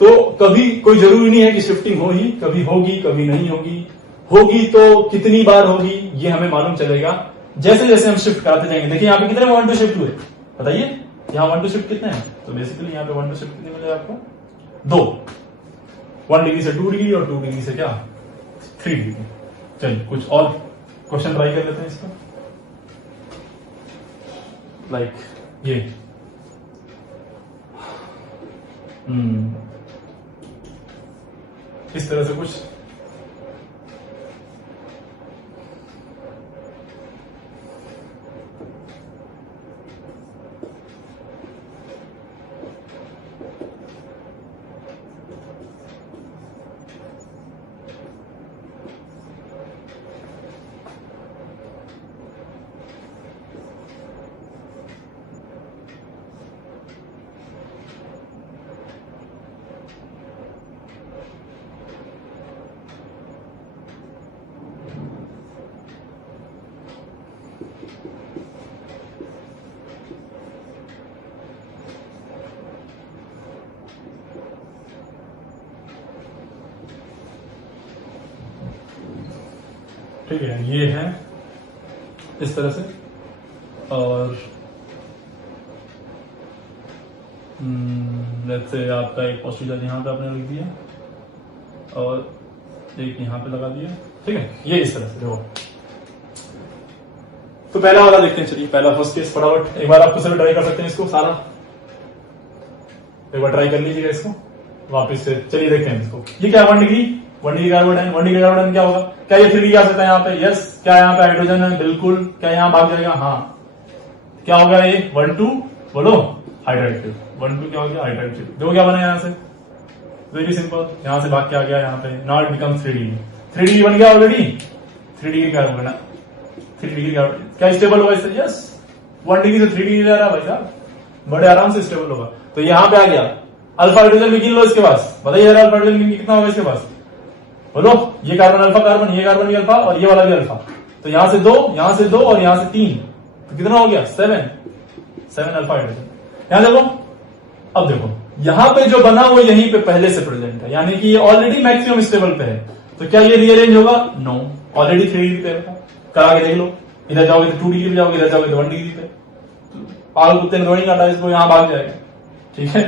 तो कभी कोई जरूरी नहीं है कि शिफ्टिंग हो ही, कभी होगी कभी नहीं होगी। होगी तो कितनी बार होगी ये हमें मालूम चलेगा जैसे जैसे हम शिफ्ट कराते जाएंगे। देखिए यहाँ पे कितने 1 2 शिफ्ट हुए बताइए, यहाँ 1 2 शिफ्ट कितने हैं, तो बेसिकली यहाँ पे 1 2 शिफ्ट कितने मिले आपको, 2। 1 डिग्री से 2 डिग्री और 2 डिग्री से क्या 3 डिग्री। चलिए कुछ और क्वेश्चन ट्राई कर लेते हैं इसका, लाइक ये इस तरह से कुछ। ठीक है, ये है इस तरह से। और लेट्स से आपका एक पॉस्टुलेट यहां पे आपने लिख दिया और एक यहां पे लगा दिया। ठीक है, ये इस तरह से देखो। तो पहला वाला देखते हैं, चलिए पहला फर्स्ट केस फटाफट एक बार आपको सभी ट्राई कर सकते हैं इसको सारा, एक बार ट्राई कर लीजिएगा इसको वापस से। चलिए देखते हैं इसको, ये क्या 1 डिग्री, 1 डिग्री कार्बोडाइन। 1 डिग्री कार्बोडाइन क्या होगा, क्या ये 3 डिग्री आ सकता है यहाँ पे, यस। क्या यहाँ पे हाइड्रोजन है, बिल्कुल। क्या यहाँ भाग जाएगा, हाँ। क्या होगा ये 1 2 बोलो हाइड्राइड शिफ्ट। 1 2 क्या हो गया हाइड्राइड शिफ्ट। देखो क्या बना यहाँ से, वेरी सिंपल, यहाँ से भाग के आ गया यहाँ पे, now it becomes 3 degree. 3 degree बन गया ऑलरेडी, 3 डिग्री कार्बोडाइन, 3 डिग्री कार्बोडाइन। क्या स्टेबल होगा इससे, यस। 1 डिग्री से 3 डिग्री जा रहा है भाई साहब, बड़े आराम से स्टेबल होगा। तो यहाँ पे आ गया अल्फा हाइड्रोजन भी गिन लो इसके पास, बताइए अल्फा हाइड्रोजन कितना होगा इसके पास बोलो। ये कार्बन अल्फा कार्बन, ये कार्बन भी अल्फा और ये वाला भी अल्फा। तो यहां से 2, यहां से 2 और यहां से 3, तो कितना हो गया 7 अल्फा हाइड्रोजन। यहां देखो, अब देखो यहां पे जो बना वो यहीं पे पहले से प्रेजेंट है, यानी कि ये ऑलरेडी मैक्सिमम स्टेबल पे है। तो क्या ये रीअरेंज होगा, नो, ऑलरेडी 3 डिग्री पे है। करा के देख लो, इधर जाओगे तो 2 डिग्री पे जाओगे, इधर जाओगे तो 1 डिग्री पे। पागल कुत्ते ने दौड़ी काटा, इसको यहां भाग जाएगा। ठीक है,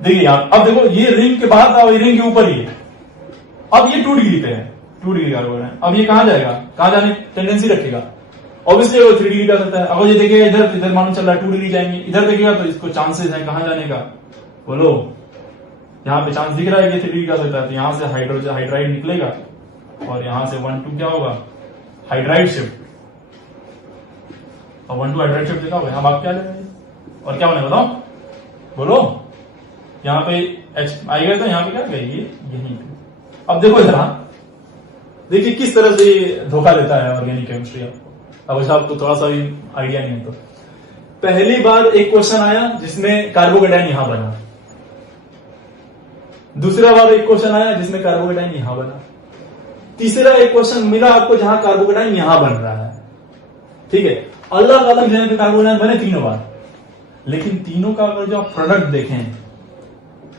देखिए यहां, अब देखो ये रिंग के बाहर था, रिंग के ऊपर ही है। अब ये 2 डिग्री पे है, 2 डिग्री कार्बन है। अब ये कहां जाएगा, कहां जाने टेंडेंसी रखेगा, ऑब्वियसली वो 3 डिग्री जा सकता है। अगर ये देखिएगा इधर, इधर मालूम चल रहा है 2 डिग्री जाएंगे, इधर देखिएगा तो इसको चांसेस है कहां जाने का बोलो। यहाँ पे चांस दिख रहा है कि 3 डिग्री जा सकता है, तो यहां से हाइड्रोजन हाइड्राइड निकलेगा और यहां से 1 2 क्या होगा हाइड्राइड शिफ्ट, और 1 2 हाइड्राइड शिफ्ट देखा होगा, यहाँ भाग क्या जाएगा और क्या बने बताओ बोलो। यहाँ पे एच आएगा तो यहाँ पे क्या गई ये यहीं पे। अब देखो जरा, देखिए किस तरह से धोखा देता है ऑर्गेनिक केमिस्ट्री आपको। अब आपको थोड़ा सा भी आइडिया नहीं है तो पहली बार एक क्वेश्चन आया जिसमें कार्बोकेटाइन यहां बना, दूसरा बार एक क्वेश्चन आया जिसमें कार्बोकेटाइन यहां बना, तीसरा एक क्वेश्चन मिला आपको जहां कार्बोकेटाइन यहां बन रहा है, ठीक है। अलग अलग जगह पे कार्बोकेटाइन बने तीनों बार, लेकिन तीनों का अगर जो आप प्रोडक्ट देखें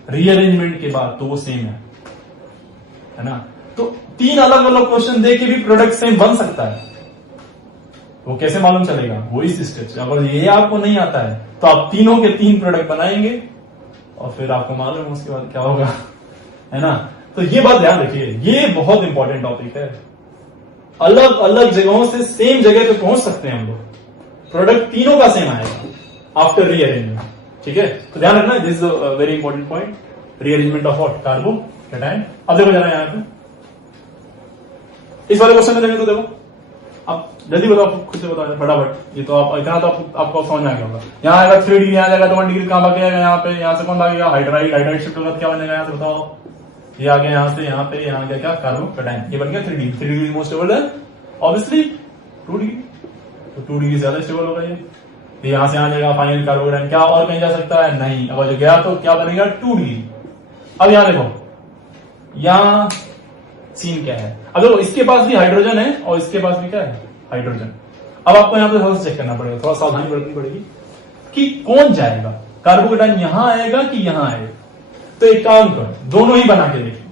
रीअरेंजमेंट के बाद तो वो सेम है ना। तो तीन अलग अलग क्वेश्चन देके भी प्रोडक्ट सेम बन सकता है, वो कैसे मालूम चलेगा? वो इस स्टेप से। अगर ये आपको नहीं आता है तो आप तीनों के तीन प्रोडक्ट बनाएंगे और फिर आपको मालूम है उसके बाद क्या होगा, है ना। तो ये बात ध्यान रखिए, ये बहुत इंपॉर्टेंट टॉपिक है। अलग अलग जगहों से सेम जगह पे पहुंच सकते हैं हम लोग, प्रोडक्ट तीनों का सेम आएगा आफ्टर रीअरेंजमेंट, ठीक है। तो ध्यान रखना, this is a very important point, rearrangement of what, carbocation. अब देखो जरा यहाँ पे इस वाले क्वेश्चन में देखें तो देखो, आप जल्दी बताओ, खुद से बताओ फटाफट। ये तो आप इतना तो आपको समझ में आ गया होगा। यहाँ आएगा 3 डिग्री, यहाँ जाएगा तो 1 डिग्री कहां भागेगा, यहाँ पे, यहाँ से कौन भागेगा, हाइड्राइड शिफ्ट होगा तो क्या बनेगा, यहाँ से बताओ। ये आ गया यहाँ से यहाँ पे, यहाँ गया क्या, कार्बोकेटाइन, ये बन गया 3 डिग्री। 3 डिग्री मोस्ट स्टेबल है ऑब्वियसली 2 डिग्री, तो 2 डिग्री ज्यादा स्टेबल होगा ये। यहां से आ जाएगा फाइनल कार्बोकेटाइन, क्या और कहीं जा सकता है? नहीं। अगर जो गया तो क्या बनेगा, 2 डिग्री। अब यहां देखो, यहां सीन क्या है, अब देखो इसके पास भी हाइड्रोजन है और इसके पास भी क्या है, हाइड्रोजन। अब आपको यहां पे थोड़ा सा चेक करना पड़ेगा, थोड़ा सावधानी बरतनी पड़ेगी कि कौन जाएगा, कार्बोकेटाइन यहां आएगा कि यहां आएगा। तो एक काम करो, दोनों ही बना के देखिए,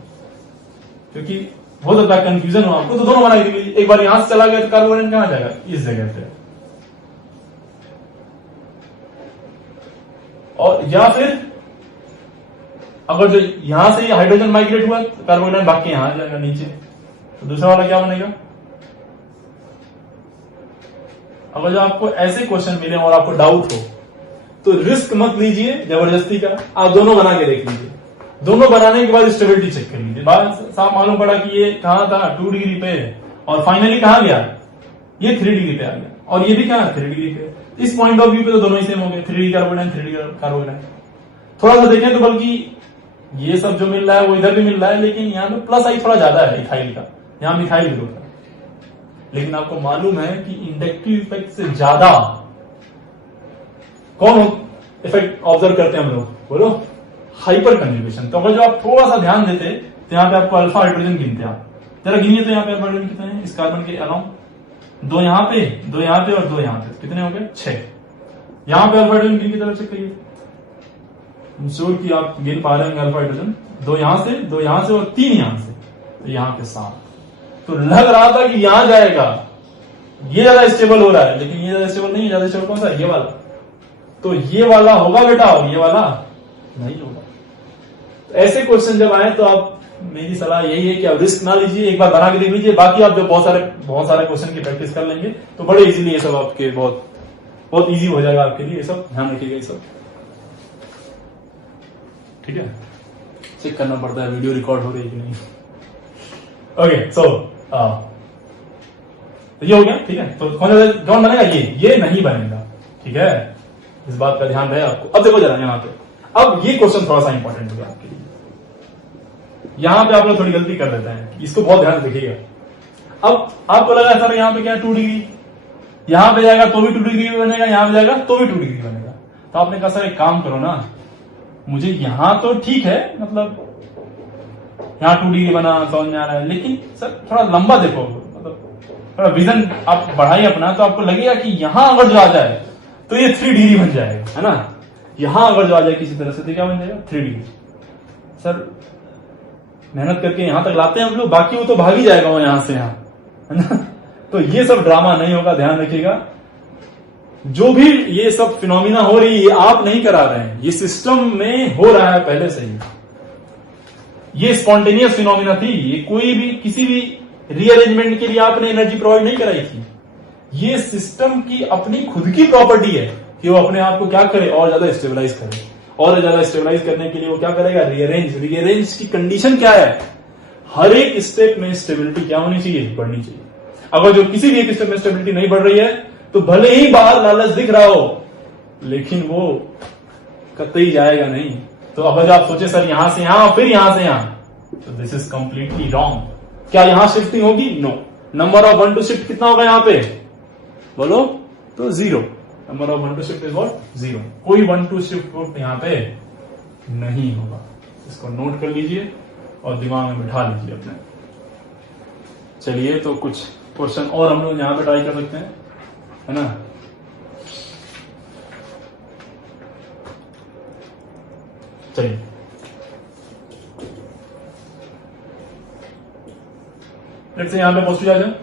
क्योंकि हो सकता है कंफ्यूजन हो आपको, तो दोनों बना के देखिए। एक बार यहां से चला गया तो कार्बोकेटाइन कहां जाएगा, इस जगह पे। और या फिर अगर जो यहां से हाइड्रोजन माइग्रेट हुआ तो कार्बोकेटाइन भाग के यहां आ जाएगा नीचे, तो दूसरा वाला क्या बनेगा। अगर जो आपको ऐसे क्वेश्चन मिले और आपको डाउट हो तो रिस्क मत लीजिए जबरदस्ती का, आप दोनों बना के देख लीजिए। दोनों बनाने के बाद स्टेबिलिटी चेक कर लीजिए। बात साफ मालूम पड़ा कि ये कहां था, 2 डिग्री पे, और फाइनली कहां गया, ये 3 डिग्री पे आ गया, और ये भी क्या है, 3 डिग्री पे। इस पॉइंट ऑफ व्यू पे तो दोनों ही सेम हो गए, 3 डिग्री कार्बोकेटाइन, 3 डिग्री कार्बोकेटाइन। थोड़ा सा देखें तो बल्कि ये सब जो मिल रहा है वो इधर भी मिल रहा है, लेकिन यहाँ पे प्लस आई थोड़ा ज्यादा है इथाइल का, यहाँ मिथाइल ग्रुप है। लेकिन आपको मालूम है कि इंडक्टिव इफेक्ट से ज्यादा कौन इफेक्ट ऑब्जर्व करते हैं हम लोग, बोलो, हाइपर कंजुगेशन। तो अगर जो आप थोड़ा सा ध्यान देते तो यहाँ पे आपको अल्फा हाइड्रोजन गिनते हैं, आप जरा गिनिए तो यहाँ पे हाइड्रोजन कितने हैं इस कार्बन के अलाउंग, 2 यहाँ पे, 2 यहाँ पे और 2 यहाँ पे, कितने हो गए, 6। यहाँ पे अल्फा हाइड्रोजन गिन की तरफ चेक करिए, इंश्योर कि आप गिन पा रहे हैं अल्फा हाइड्रोजन, 2 यहां से, 2 यहां से और 3 यहां से, तो यहां पे 7। तो लग रहा था कि यहां जाएगा, ये ज्यादा स्टेबल हो रहा है, लेकिन ये ज्यादा स्टेबल नहीं है। ज्यादा स्टेबल कौन सा है, ये वाला। तो ये वाला होगा बेटा और ये वाला नहीं होगा। तो ऐसे क्वेश्चन जब आए तो आप, मेरी सलाह यही है कि आप रिस्क ना लीजिए, एक बार बना के देख लीजिए। बाकी आप जब बहुत सारे क्वेश्चन की प्रैक्टिस कर लेंगे तो बड़े इजीली ये सब आपके बहुत इजी हो जाएगा आपके लिए। ये सब ध्यान रखिएगा, ये सब ठीक है। चेक करना पड़ता है वीडियो रिकॉर्ड हो रही है कि नहीं। ओके, सो ये हो गया, ठीक है। तो कौन बनेगा, ये नहीं बनेगा, ठीक है। इस बात का ध्यान रहे आपको। अब देखो जरा यहाँ पे, अब ये क्वेश्चन थोड़ा सा इंपॉर्टेंट हो गया आपके लिए। यहां पे आप लोग थोड़ी गलती कर देते हैं, इसको बहुत ध्यान रखिएगा। अब आपको लगा सर यहाँ पे क्या है, 2 डिग्री, यहां पे जाएगा तो भी 2 डिग्री बनेगा, यहां पे जाएगा तो भी 2 डिग्री बनेगा। तो आपने कहा सर एक काम करो ना, मुझे यहां तो ठीक है, मतलब यहां 2 डिग्री बना, समझ में आ रहा है, लेकिन सर थोड़ा लंबा देखो, मतलब थोड़ा विजन आप बढ़ाइए अपना, तो आपको लगेगा कि यहां अगर जो आ जाए तो ये 3 डिग्री बन जाएगा, है ना। यहां अगर जो आ जाए किसी तरह से तो क्या बन जाएगा, 3 डिग्री। सर मेहनत करके यहां तक लाते हैं हम लोग, बाकी वो तो भाग ही जाएगा वो यहां से यहां, है ना। तो ये सब ड्रामा नहीं होगा, ध्यान रखिएगा। जो भी ये सब फिनोमिना हो रही है आप नहीं करा रहे हैं, ये सिस्टम में हो रहा है पहले से ही। ये स्पॉन्टेनियस फिनोमिना थी, ये कोई भी किसी भी रीअरेंजमेंट के लिए आपने एनर्जी प्रोवाइड नहीं कराई थी। ये सिस्टम की अपनी खुद की प्रॉपर्टी है कि वो अपने आप को क्या करे, और ज्यादा स्टेबलाइज करे। और ज्यादा स्टेबलाइज करने के लिए वो क्या करेगा, रीअरेंज की कंडीशन क्या है, हर एक स्टेप में स्टेबिलिटी क्या होनी चाहिए, बढ़नी चाहिए। अगर जो किसी भी एक स्टेप में स्टेबिलिटी नहीं बढ़ रही है तो भले ही बाहर लालच दिख रहा हो, लेकिन वो कतई जाएगा नहीं। तो अगर जो आप सोचे सर यहां से यहां फिर यहां से यहां, तो दिस इज कंप्लीटली रॉन्ग। क्या यहां शिफ्टिंग होगी, no. Number of 1 two shift कितना होगा यहां पे, बोलो, तो 0। Number of 1 two shift is what, 0। कोई 1 टू शिफ्ट यहां पे नहीं होगा। इसको नोट कर लीजिए और दिमाग में बिठा लीजिए अपने। चलिए तो कुछ क्वेश्चन और हम लोग यहाँ पे ट्राई कर सकते हैं, है ना। चलिए लेट्स से यहाँ पे पॉजिटिव चार्ज है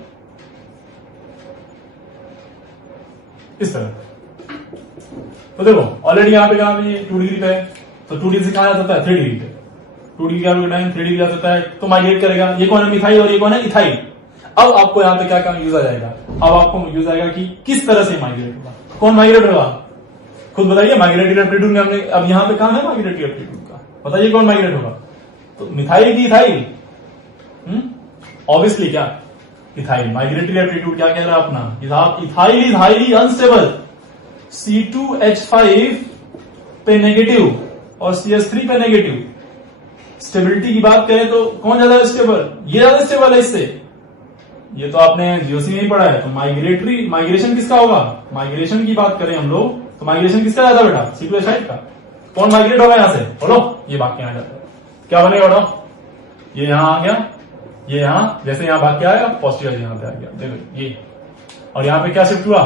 इस तरह। तो देखो ऑलरेडी यहाँ पे कहाँ पे 2 डिग्री पे है, तो 2 डिग्री से कहाँ जा सकता है 3 डिग्री पे। 2 डिग्री का टाइम 3 डिग्री जा सकता है, तो माइग्रेट करेगा। ये कौन है मिथाइल और ये कौन है इथाइल। अब आपको यहाँ पे क्या क्या यूज आ जाएगा, अब आपको यूज आएगा कि किस तरह से माइग्रेट होगा, कौन माइग्रेट होगा खुद बताइए। माइग्रेटरी एप्टीट्यूड में हमने अब यहाँ पे कहाँ है माइग्रेटरी एप्टीट्यूड का, बताइए कौन माइग्रेट होगा। तो मिथाइल की इथाइल, ऑब्वियसली क्या इथाइल। माइग्रेटरी एप्टीट्यूड क्या कह रहा है अपना, ethyl is highly unstable, C2H5 पे नेगेटिव और CH3 पे नेगेटिव। स्टेबिलिटी की बात करें तो कौन ज्यादा स्टेबल, ये ज्यादा स्टेबल है इससे। ये तो आपने जीओसी में ही पढ़ा है। तो माइग्रेशन किसका होगा, माइग्रेशन की बात करें हम लोग तो माइग्रेशन किसका ज्यादा बेटा C2H5 का। कौन माइग्रेट होगा यहां से बोलो, ये भाग के यहां जाता है, क्या बनेगा बताओ। ये यहां आ गया, ये यहां जैसे यहां भाग के आया पॉजिटिव यहां पे आ गया, देखो ये। और यहां पे क्या शिफ्ट हुआ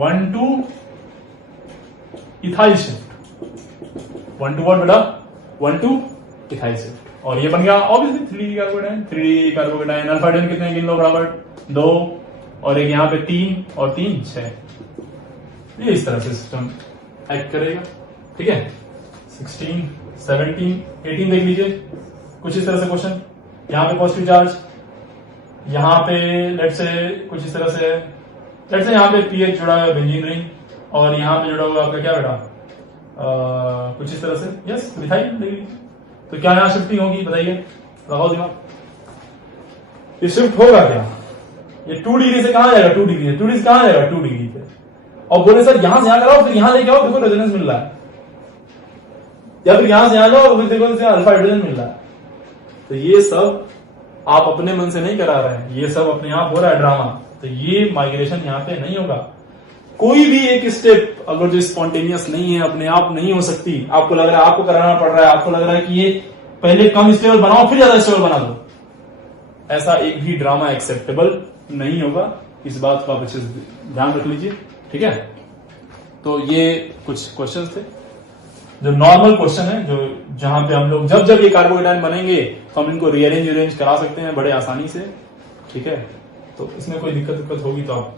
1 to ethyl shift, 1 to what बेटा 1 to इथाइल शिफ्ट। और ये बन गया obviously 3D carbocation. 3D carbocation alpha hydrogen कितने गिन लो बराबर 2, और एक यहाँ पे 3 और 3 6। ये इस तरह से सिस्टम एक्ट करेगा, ठीक है। 16 17 18 देख लीजिए कुछ इस तरह से क्वेश्चन। यहाँ पे पॉजिटिव चार्ज, यहाँ पे लेट से कुछ इस तरह से है, लेट से यहाँ पे पीएच जुड़ा हुआ बेंजीन रिंग, और यहाँ पे जुड़ा हुआ आपका क्या बेटा कुछ इस तरह से यस मिथाइल देख लीजिए। तो क्या यहां शिफ्टिंग होगी बताइए, लगाओ दिमाग। ये शिफ्ट होगा क्या, ये 2 डिग्री से कहां जाएगा 2 डिग्री से, 2 डिग्री से कहां जाएगा 2 डिग्री पे। और बोले सर यहां से यहां कराओ फिर यहां लेके आओ, देखो रेजोनेंस मिल रहा है, या फिर यहां से यहां लो फिर देखो अल्फा हाइड्रोजन मिल रहा है। तो ये सब आप अपने मन से नहीं करा रहे हैं, ये सब अपने आप हो रहा है ड्रामा। तो ये माइग्रेशन यहाँ पे नहीं होगा। कोई भी एक स्टेप अगर जो स्पॉन्टेनियस नहीं है, अपने आप नहीं हो सकती, आपको लग रहा है आपको कराना पड़ रहा है, आपको लग रहा है कि ये पहले कम स्टेबल बनाओ फिर ज्यादा स्टेबल बना दो, ऐसा एक भी ड्रामा एक्सेप्टेबल नहीं होगा। इस बात का आप अच्छे से ध्यान रख लीजिए, ठीक है। तो ये कुछ क्वेश्चंस थे जो नॉर्मल क्वेश्चन है, जो जहां पे हम लोग जब ये कार्बोकेटाइन बनेंगे तो हम इनको रीअरेंज करा सकते हैं बड़े आसानी से, ठीक है। तो इसमें कोई दिक्कत होगी तो आप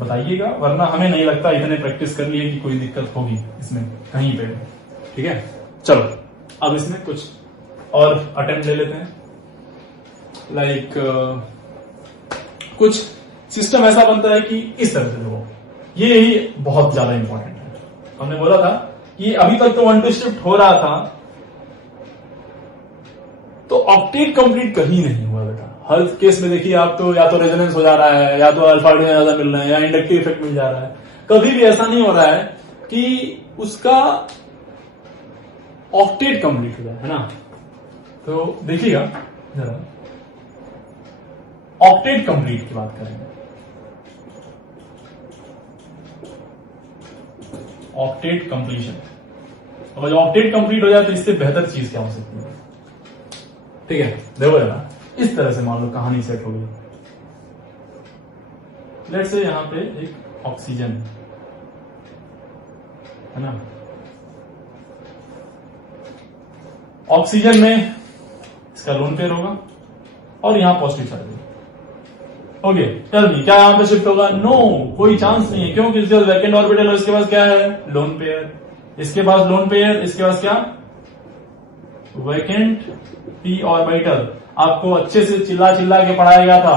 बताइएगा, वरना हमें नहीं लगता इतने प्रैक्टिस कर लिए कि कोई दिक्कत होगी इसमें कहीं पे, ठीक है। चलो अब इसमें कुछ और अटेम्प्ट ले लेते हैं। लाइक कुछ सिस्टम ऐसा बनता है कि इस तरह से देखो, ये ही बहुत ज्यादा इंपॉर्टेंट है। हमने बोला था कि अभी तक तो 1 to शिफ्ट हो रहा था, तो ऑक्टेट कंप्लीट कहीं नहीं हुआ बेटा। हर केस में देखिए आप तो या तो रेजोनेंस हो जा रहा है, या तो अल्फा हाइड्रोजन ज्यादा मिल रहा है, या इंडक्टिव इफेक्ट मिल जा रहा है। कभी भी ऐसा नहीं हो रहा है कि उसका ऑक्टेट कंप्लीट हो जाए, है ना। तो देखिएगा जरा ऑक्टेट कंप्लीट की बात करेंगे। ऑक्टेट कंप्लीशन, अब जब ऑक्टेट कंप्लीट हो जाए तो इससे बेहतर चीज क्या हो सकती है, ठीक है। देखो जरा इस तरह से मान लो कहानी सेट हो गई। लेट्स से यहां पे एक ऑक्सीजन है ना, ऑक्सीजन में इसका लोन पेयर होगा और यहां पॉजिटिव चार्ज होगा। ओके टेल मी क्या यहां पे शिफ्ट होगा, नो कोई चांस नहीं है, क्योंकि इसके पास वैकेंट ऑर्बिटल और इसके पास क्या है लोन पेयर, इसके पास लोन पेयर, इसके पास क्या वैकेंट p ऑर्बिटल। आपको अच्छे से चिल्ला के पढ़ाया गया था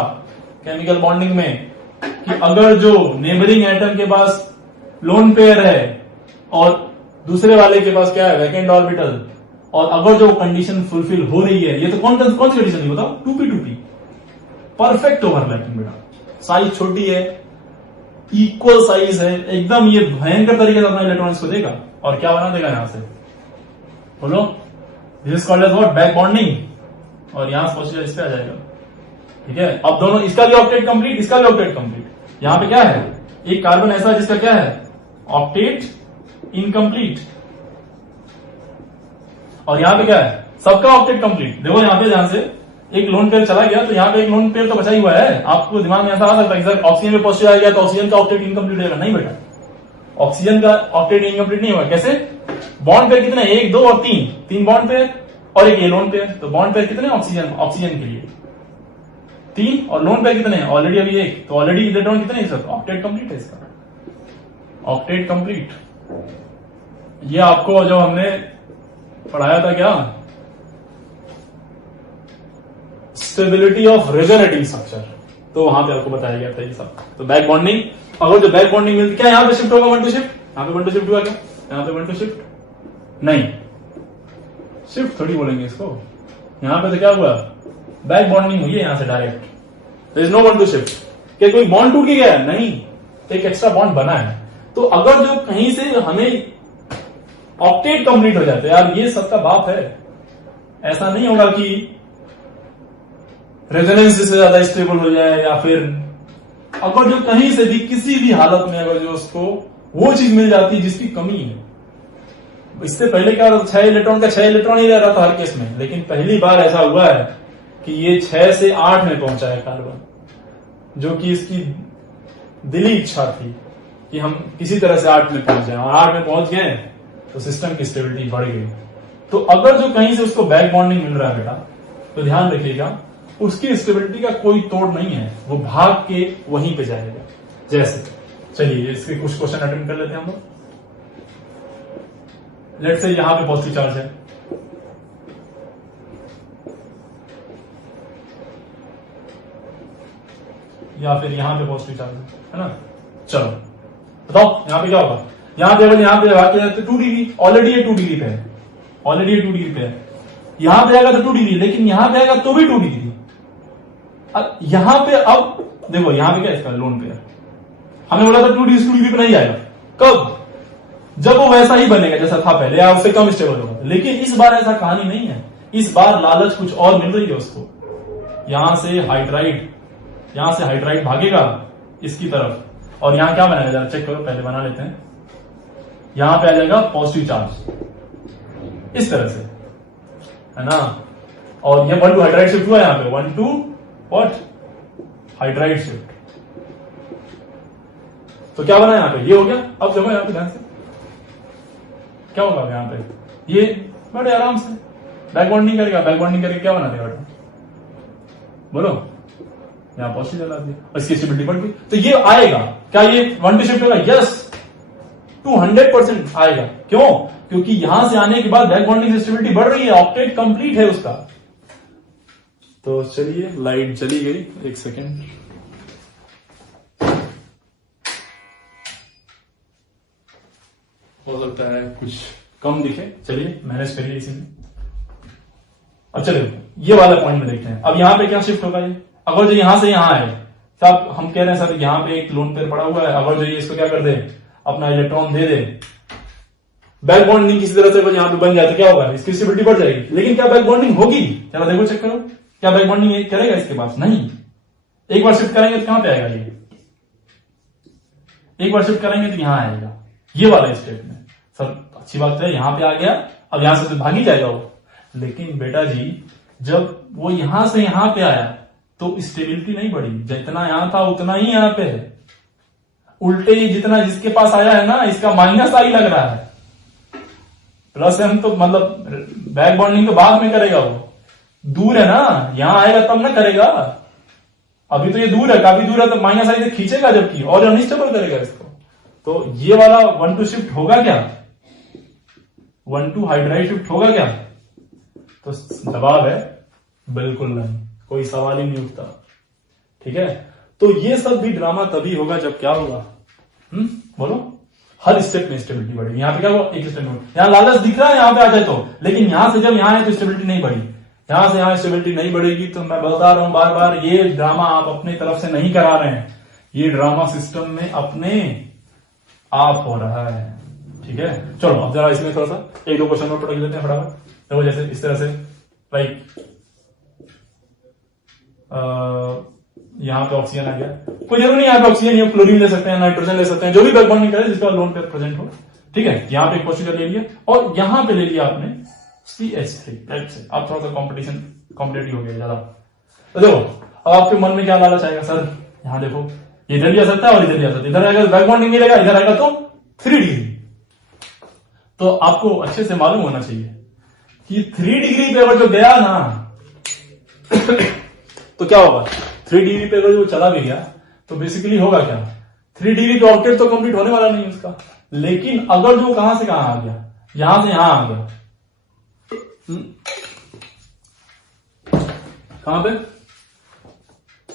केमिकल बॉन्डिंग में कि अगर जो नेबरिंग एटम के पास लोन पेयर है और दूसरे वाले के पास क्या है वैकेंट ऑर्बिटल, और अगर जो कंडीशन फुलफिल हो रही है, ये तो कौन सी कंडीशन है बताओ 2p2p, परफेक्ट ओवरलैपिंग बेटा। साइज छोटी है, इक्वल साइज है एकदम, ये भयंकर तरीके से अपना इलेक्ट्रॉनिक्स को देगा और क्या बना देगा यहां से बोलो, this is called as what back bonding, और यहां पॉजिटिव इस पे आ जाएगा, ठीक है। अब दोनों इसका भी ऑक्टेट कंप्लीट, इसका भी ऑक्टेट कंप्लीट। यहां पे क्या है एक कार्बन ऐसा है जिसका क्या है ऑक्टेट इनकम्प्लीट, और यहां पे क्या है सबका ऑक्टेट कंप्लीट। देखो यहां पे ध्यान से एक लोन पेयर चला गया तो यहाँ पे एक लोन पेयर तो बचा ही हुआ है। आपको दिमाग में ऐसा आ सकता है सर ऑक्सीजन में पॉजिटिव आ गया तो ऑक्सीजन का ऑक्टेट इनकम्प्लीट रहेगा। नहीं बेटा, ऑक्सीजन का ऑक्टेट इनकम्प्लीट नहीं हुआ। कैसे? बॉन्ड पेयर कितने? 1, 2 और 3 बॉन्ड पेयर और एक ये लोन पेयर। तो बॉन्ड पेयर कितने ऑक्सीजन के लिए 3 और लोन पेयर कितने? ऑलरेडी अभी 1, तो ऑलरेडी इलेक्ट्रॉन कितने सर? ऑक्टेट कंप्लीट है इसका, ऑक्टेट कंप्लीट। ये आपको जो हमने पढ़ाया था क्या, स्टेबिलिटी ऑफ रेजोनेटिंग स्ट्रक्चर, तो वहां पे आपको बताया गया था ये सब। तो बैक बॉन्डिंग, अगर जो बैक बॉन्डिंग मिलती क्या यहां पे शिफ्ट होगा 1 to शिफ्ट? यहां पे 1 to शिफ्ट हुआ क्या? यहां पे 1 to शिफ्ट नहीं, शिफ्ट थोड़ी बोलेंगे इसको। यहां पे तो क्या हुआ, बैक बॉन्डिंग हुई है यहां से direct, there is no 1 to shift. क्या कोई बॉन्ड टूट के गया? नहीं, एक एक्स्ट्रा बॉन्ड बना है। तो अगर जो कहीं से हमें ऑक्टेट कंप्लीट हो जाते यार, ये सबका बाप है। ऐसा नहीं होगा कि रेजोनेंस से ज्यादा स्टेबल हो जाए, या फिर अगर जो कहीं से भी किसी भी हालत में अगर जो उसको वो चीज मिल जाती है जिसकी कमी है। इससे पहले क्या होता था, 6 इलेक्ट्रॉन का 6 इलेक्ट्रॉन ही रह रहा था हर केस में, लेकिन पहली बार ऐसा हुआ है कि ये 6 से 8 में पहुंचा है कार्बन, जो कि इसकी दिली इच्छा थी कि हम किसी तरह से 8 में पहुंच जाए, और 8 में पहुंच गए तो सिस्टम की स्टेबिलिटी बढ़ गई। तो अगर जो कहीं से उसको बैक बॉन्डिंग मिल रहा है बेटा, तो ध्यान रखिएगा उसकी स्टेबिलिटी का कोई तोड़ नहीं है, वो भाग के वहीं पे जाएगा। जैसे चलिए इसके कुछ क्वेश्चन अटेंड कर लेते हैं हम लोग। लेट्स से यहां पे पॉजिटिव चार्ज है, या फिर यहां पे पॉजिटिव चार्ज है ना। चलो बताओ यहां पे क्या होगा। यहां पे अगर यहां पे बात किया तो 2 डिग्री, ऑलरेडी ये 2 डिग्री पे है, ऑलरेडी ये 2 डिग्री पे है। यहां पे आएगा तो 2 डिग्री, लेकिन यहां पे आएगा तो भी 2 डिग्री। यहां पे अब देखो, यहां पे क्या है इसका लोन पेयर, हमने बोला था 2 डिग्री पे नहीं आएगा। कब? जब वो वैसा ही बनेगा जैसा था पहले, या उससे कम स्टेबल होगा। लेकिन इस बार ऐसा कहानी नहीं है, इस बार लालच कुछ और मिल रही है उसको। यहां से हाइड्राइड भागेगा इसकी तरफ, और यहां क्या बनाएगा जरा चेक करो, पहले बना लेते हैं। यहां पे आ जाएगा पॉजिटिव चार्ज इस तरह से, है ना। और ये 1 to हाइड्राइड शिफ्ट हुआ यहां पे, 1 to व्हाट हाइड्राइड शिफ्ट। तो क्या बना यहां पे, ये हो गया। अब देखो यहां पे ध्यान से क्या होगा यहां पे, ये बड़े आराम से बैक बॉन्डिंग करेगा। बैक बॉन्डिंग करके क्या बना देगा बेटा, बोलो। यहां पॉजिटिव चला दिया और इसकी स्टेबिलिटी बढ़ गई। तो ये आएगा क्या, ये 1 to शिफ्ट होगा? यस, 200% आएगा। क्यों? क्योंकि यहां से आने के बाद बैक बॉन्डिंग स्टेबिलिटी बढ़ रही है, ऑक्टेट कंप्लीट है उसका। तो चलिए लाइट चली गई, 1 सेकेंड। हो सकता है कुछ कम दिखे, चलिए मैनेज करिए इसी में। अब चलिए ये वाला पॉइंट में देखते हैं। अब यहां पे क्या शिफ्ट होगा, ये अगर जो यहां से यहां आए, सब हम कह रहे हैं सर यहां पे एक लोन पेयर पड़ा हुआ है, अगर जो ये इसको क्या कर दे, अपना इलेक्ट्रॉन दे दे, बैक बॉन्डिंग किसी तरह से अगर यहां पे बन जाए तो क्या होगा, इसकी स्टेबिलिटी बढ़ जाएगी। लेकिन क्या बैक बॉन्डिंग होगी, चलो देखो चेक करो, क्या बैक बॉन्डिंग करेगा इसके पास? नहीं। एक बार शिफ्ट करेंगे तो कहां पे आएगा ये, एक बार शिफ्ट करेंगे तो यहां आएगा, ये वाला स्टेप में। सर अच्छी बात है, यहां पे आ गया, अब यहां से भाग ही जाएगा वो। लेकिन बेटा जी जब वो यहां से यहां पे आया तो स्टेबिलिटी नहीं बढ़ी, जितना यहां था उतना ही यहां पे है। उल्टे ही जितना जिसके पास आया है ना, इसका माइनस आई लग रहा है। प्लस हम तो मतलब बैक बॉन्डिंग तो बाद में करेगा, वो दूर है ना, यहां आएगा तब ना करेगा। अभी तो ये दूर है, काफी दूर है, तो माइनस आई से खींचेगा जबकि, और अनस्टेबल करेगा इसको। तो ये वाला 1 to शिफ्ट होगा क्या, 1 to हाइड्राइड शिफ्ट होगा क्या? तो जवाब है बिल्कुल नहीं, कोई सवाल ही नहीं उठता। ठीक है, तो ये सब भी ड्रामा तभी होगा जब क्या होगा, बोलो, हर स्टेप में स्टेबिलिटी बढ़ेगी। यहां पे क्या हुआ, एक स्टेप में यहां लालच दिख रहा है यहां पे आ जाए तो, लेकिन यहां से जब यहां है तो स्टेबिलिटी नहीं बढ़ी, यहां से यहां स्टेबिलिटी नहीं बढ़ेगी। तो मैं बता रहा हूं बार बार, ये ड्रामा आप अपनी तरफ से नहीं करा रहे हैं, ये ड्रामा सिस्टम में अपने आप हो रहा है। ठीक है, चलो अब जरा इसमें थोड़ा सा 1-2 क्वेश्चन और पढ़ लेते हैं फटाफट। देखो जैसे इस तरह से लाइक यहां पे ऑक्सीजन आ गया, कोई जरूरी नहीं यहाँ पे ऑक्सीजन या क्लोरीन ले सकते हैं, नाइट्रोजन ले सकते हैं, जो भी बैक बॉन्डिंग करे जिसका लोन पेयर प्रेजेंट हो। ठीक है, यहाँ पे एक पॉजिटिव ले लिया और यहां पे ले लिया आपने CH3। आप थोड़ा सा कॉम्पिटिटिव हो गया ज्यादा, तो देखो अब आपके मन में क्या लालच आएगा, सर यहाँ देखो इधर भी आ सकता है और इधर भी आ सकता है, इधर आएगा तो बैक बॉन्डिंग मिलेगा, इधर आएगा तो 3 डिग्री। तो आपको अच्छे से मालूम होना चाहिए कि 3 डिग्री पे अगर जो गया ना तो क्या होगा, 3 डिग्री पे अगर जो चला भी गया तो बेसिकली होगा क्या, 3 डिग्री पे ऑक्टेट तो कंप्लीट होने वाला नहीं उसका। लेकिन अगर जो कहां से कहां आ गया, यहां से यहां आ गया, कहां पे,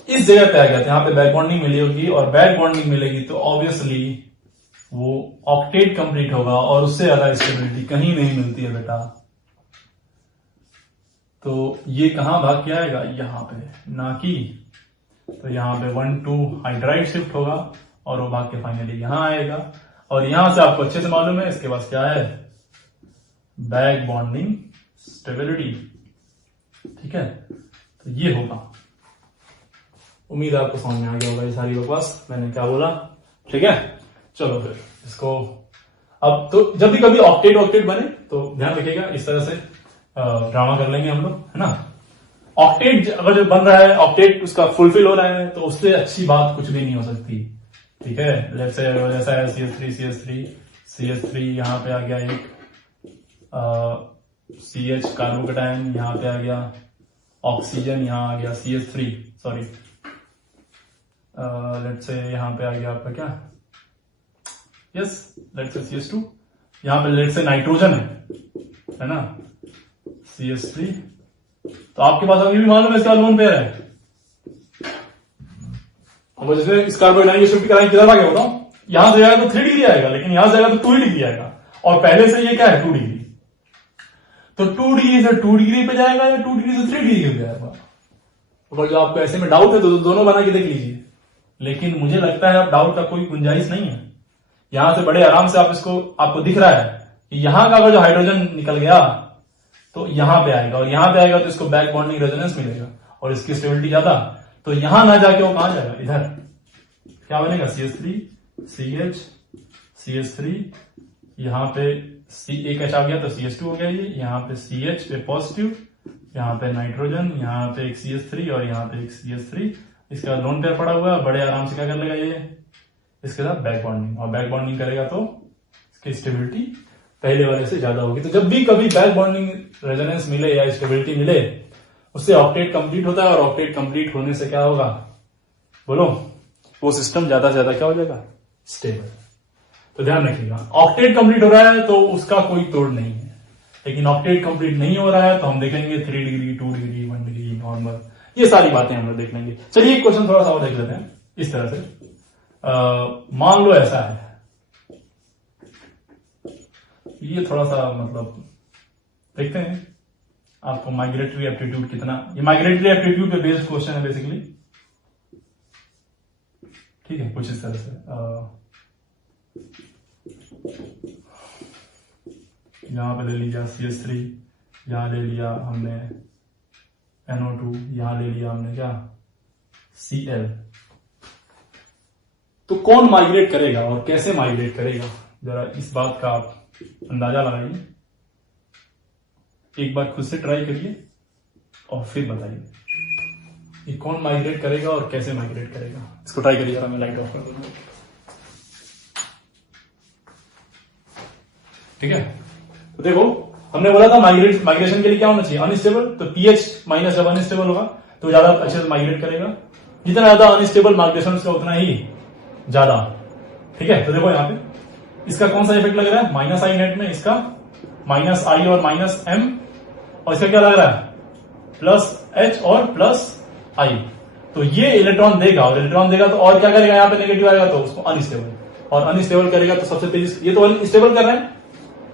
इस जगह पे आ गया, यहां पे बैक बॉन्डिंग मिली होगी और बैक बॉन्डिंग मिलेगी तो ऑब्वियसली वो ऑक्टेट कंप्लीट होगा और उससे ज्यादा स्टेबिलिटी कहीं नहीं मिलती है बेटा। तो ये कहां भाग के आएगा, यहां पे, ना कि तो यहां पे 1 2 हाइड्राइड शिफ्ट होगा और वो भाग के फाइनली यहां आएगा। और यहां से आपको अच्छे से मालूम है इसके पास क्या है, बैक बॉन्डिंग स्टेबिलिटी। ठीक है, तो ये होगा। उम्मीद है आपको समझ में आ गया होगा ये सारी बकवास मैंने क्या बोला। ठीक है, चलो फिर इसको अब तो जब भी कभी ऑक्टेट बने तो ध्यान रखिएगा, इस तरह से ड्रामा कर लेंगे हम लोग, है ना। ऑक्टेट अगर जो बन रहा है, ऑक्टेट उसका फुलफिल हो रहा है तो उससे अच्छी बात कुछ भी नहीं हो सकती। ठीक है, लेट्स से जैसा है CH3 यहां पे आ गया एक, CH कार्बोकेटायन यहां पे आ गया, ऑक्सीजन यहां आ गया CH3, सॉरी लेट्स से यहां पे आ गया आपका क्या, यस लेट्स से CH2, यहां पे लेट्स से नाइट्रोजन है ना, CH3। तो आपके पास अभी भी मालूम है इसका लोन पेयर है। अब जैसे इस कार्बोकेटायन की शिफ्ट कराएंगे किधर भागे बताओ, यहां से जाएगा तो 3 डिग्री आएगा, लेकिन यहां से जाएगा तो 2 डिग्री आएगा, और पहले से ये क्या है 2 डिग्री। तो 2 डिग्री से 2 डिग्री पे जाएगा या 2 डिग्री से 3 डिग्री पे जाएगा। अगर जो आपको ऐसे में डाउट है तो दोनों बना के देख लीजिए, लेकिन मुझे लगता है अब डाउट का कोई गुंजाइश नहीं है। यहां से बड़े आराम से आपको दिख रहा है कि यहां का अगर जो हाइड्रोजन निकल गया तो यहां पे आएगा, और यहां पे आएगा तो इसको बैक बॉन्डिंग रेजोनेंस मिलेगा और इसकी स्टेबिलिटी ज्यादा। तो यहां ना जाके वो कहां जाएगा, इधर क्या बनेगा, CH3 CH3, यहां पे एक H आ गया तो CH2 हो गया, ये यहां पे CH पे पॉजिटिव, यहां पे नाइट्रोजन, यहां पे एक CH3 और यहां पे एक CH3, इसका लोन पेयर पड़ा हुआ है, बड़े आराम से क्या कर लेगा ये इसके साथ बैक बॉन्डिंग, और बैक बॉन्डिंग करेगा तो इसकी स्टेबिलिटी पहले वाले से ज्यादा होगी। तो जब भी कभी बैक बॉन्डिंग रेजोनेंस मिले या स्टेबिलिटी मिले उससे ऑक्टेट कंप्लीट होता है, और ऑक्टेट कंप्लीट होने से क्या होगा बोलो, वो सिस्टम ज्यादा से ज्यादा क्या हो जाएगा, स्टेबल। तो ध्यान रखिएगा, ऑक्टेट कंप्लीट हो रहा है तो उसका कोई तोड़ नहीं है, लेकिन ऑक्टेट कंप्लीट नहीं हो रहा है तो हम देखेंगे 3 डिग्री 2 डिग्री 1 डिग्री नॉर्मल, ये सारी बातें हम लोग देख लेंगे। चलिए एक क्वेश्चन थोड़ा सा और देख लेते हैं इस तरह से। मान लो ऐसा है, ये थोड़ा सा मतलब देखते हैं आपको माइग्रेटरी एप्टीट्यूड कितना, ये माइग्रेटरी एप्टीट्यूड पे बेस्ड क्वेश्चन है बेसिकली। ठीक है, कुछ इस तरह से यहां पे ले लिया CH3, यहां ले लिया हमने NO2, यहां ले लिया हमने क्या Cl। तो कौन माइग्रेट करेगा और कैसे माइग्रेट करेगा, जरा इस बात का आप अंदाजा लगाइए, एक बार खुद से ट्राई करिए और फिर बताइए कि कौन माइग्रेट करेगा और कैसे माइग्रेट करेगा। इसको ट्राई करिए, जरा मैं लाइट ऑफ कर दूंगा। ठीक है, तो देखो हमने बोला था माइग्रेशन के लिए क्या होना चाहिए, अनस्टेबल। तो pH माइनस जब अनस्टेबल होगा तो ज्यादा अच्छे से माइग्रेट करेगा, जितना ज्यादा अनस्टेबल माइग्रेशन उसका उतना ही ज्यादा। ठीक है, तो देखो यहाँ पे इसका कौन सा इफेक्ट लग रहा है, -I नेट में इसका -I और -M, और इसका क्या लग रहा है +H और +I। तो ये इलेक्ट्रॉन देगा, और इलेक्ट्रॉन देगा तो और क्या करेगा, यहाँ पे नेगेटिव आएगा तो उसको अनस्टेबल, और अनस्टेबल करेगा तो सबसे तेजी, ये तो स्टेबल कर रहे हैं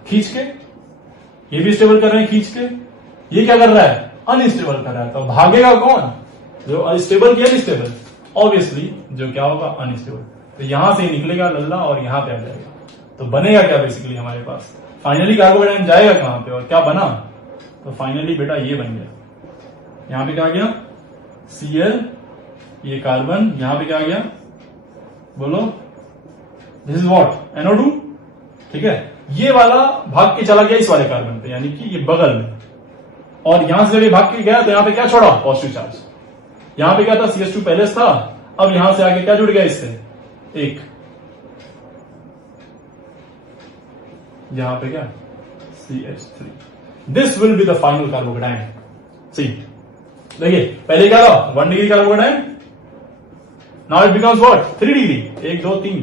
खींच के, ये भी स्टेबल कर रहे हैं खींच के, ये क्या कर रहा है अनस्टेबल कर रहा है। तो भागेगा कौन, जो अनस्टेबल किया अनस्टेबल, ऑब्वियसली जो क्या होगा अनस्टेबल। तो यहां से निकलेगा लल्ला और यहां पे आ जाएगा, तो बनेगा क्या बेसिकली हमारे पास, फाइनली कार्बोकेटायन जाएगा कहां पे और क्या बना, तो फाइनली बेटा ये बन गया, यहां पे क्या आ गया Cl, ये कार्बन, यहां पे क्या आ गया बोलो, दिस इज व्हाट NO2। ठीक है, ये वाला भाग के चला गया इस वाले कार्बन पे, यानी कि ये बगल में, और यहां से भी भाग के गया तो यहां पे क्या छोड़ा, पॉजिटिव चार्ज। यहां पे क्या था, CH2 पहले था, अब यहां से आगे क्या जुड़ गया इससे, एक, यहां पे क्या, CH3. This will be the final carbocation. See देखिए, पहले क्या था 1 degree carbocation, now it becomes what 3 degree, 1 2 3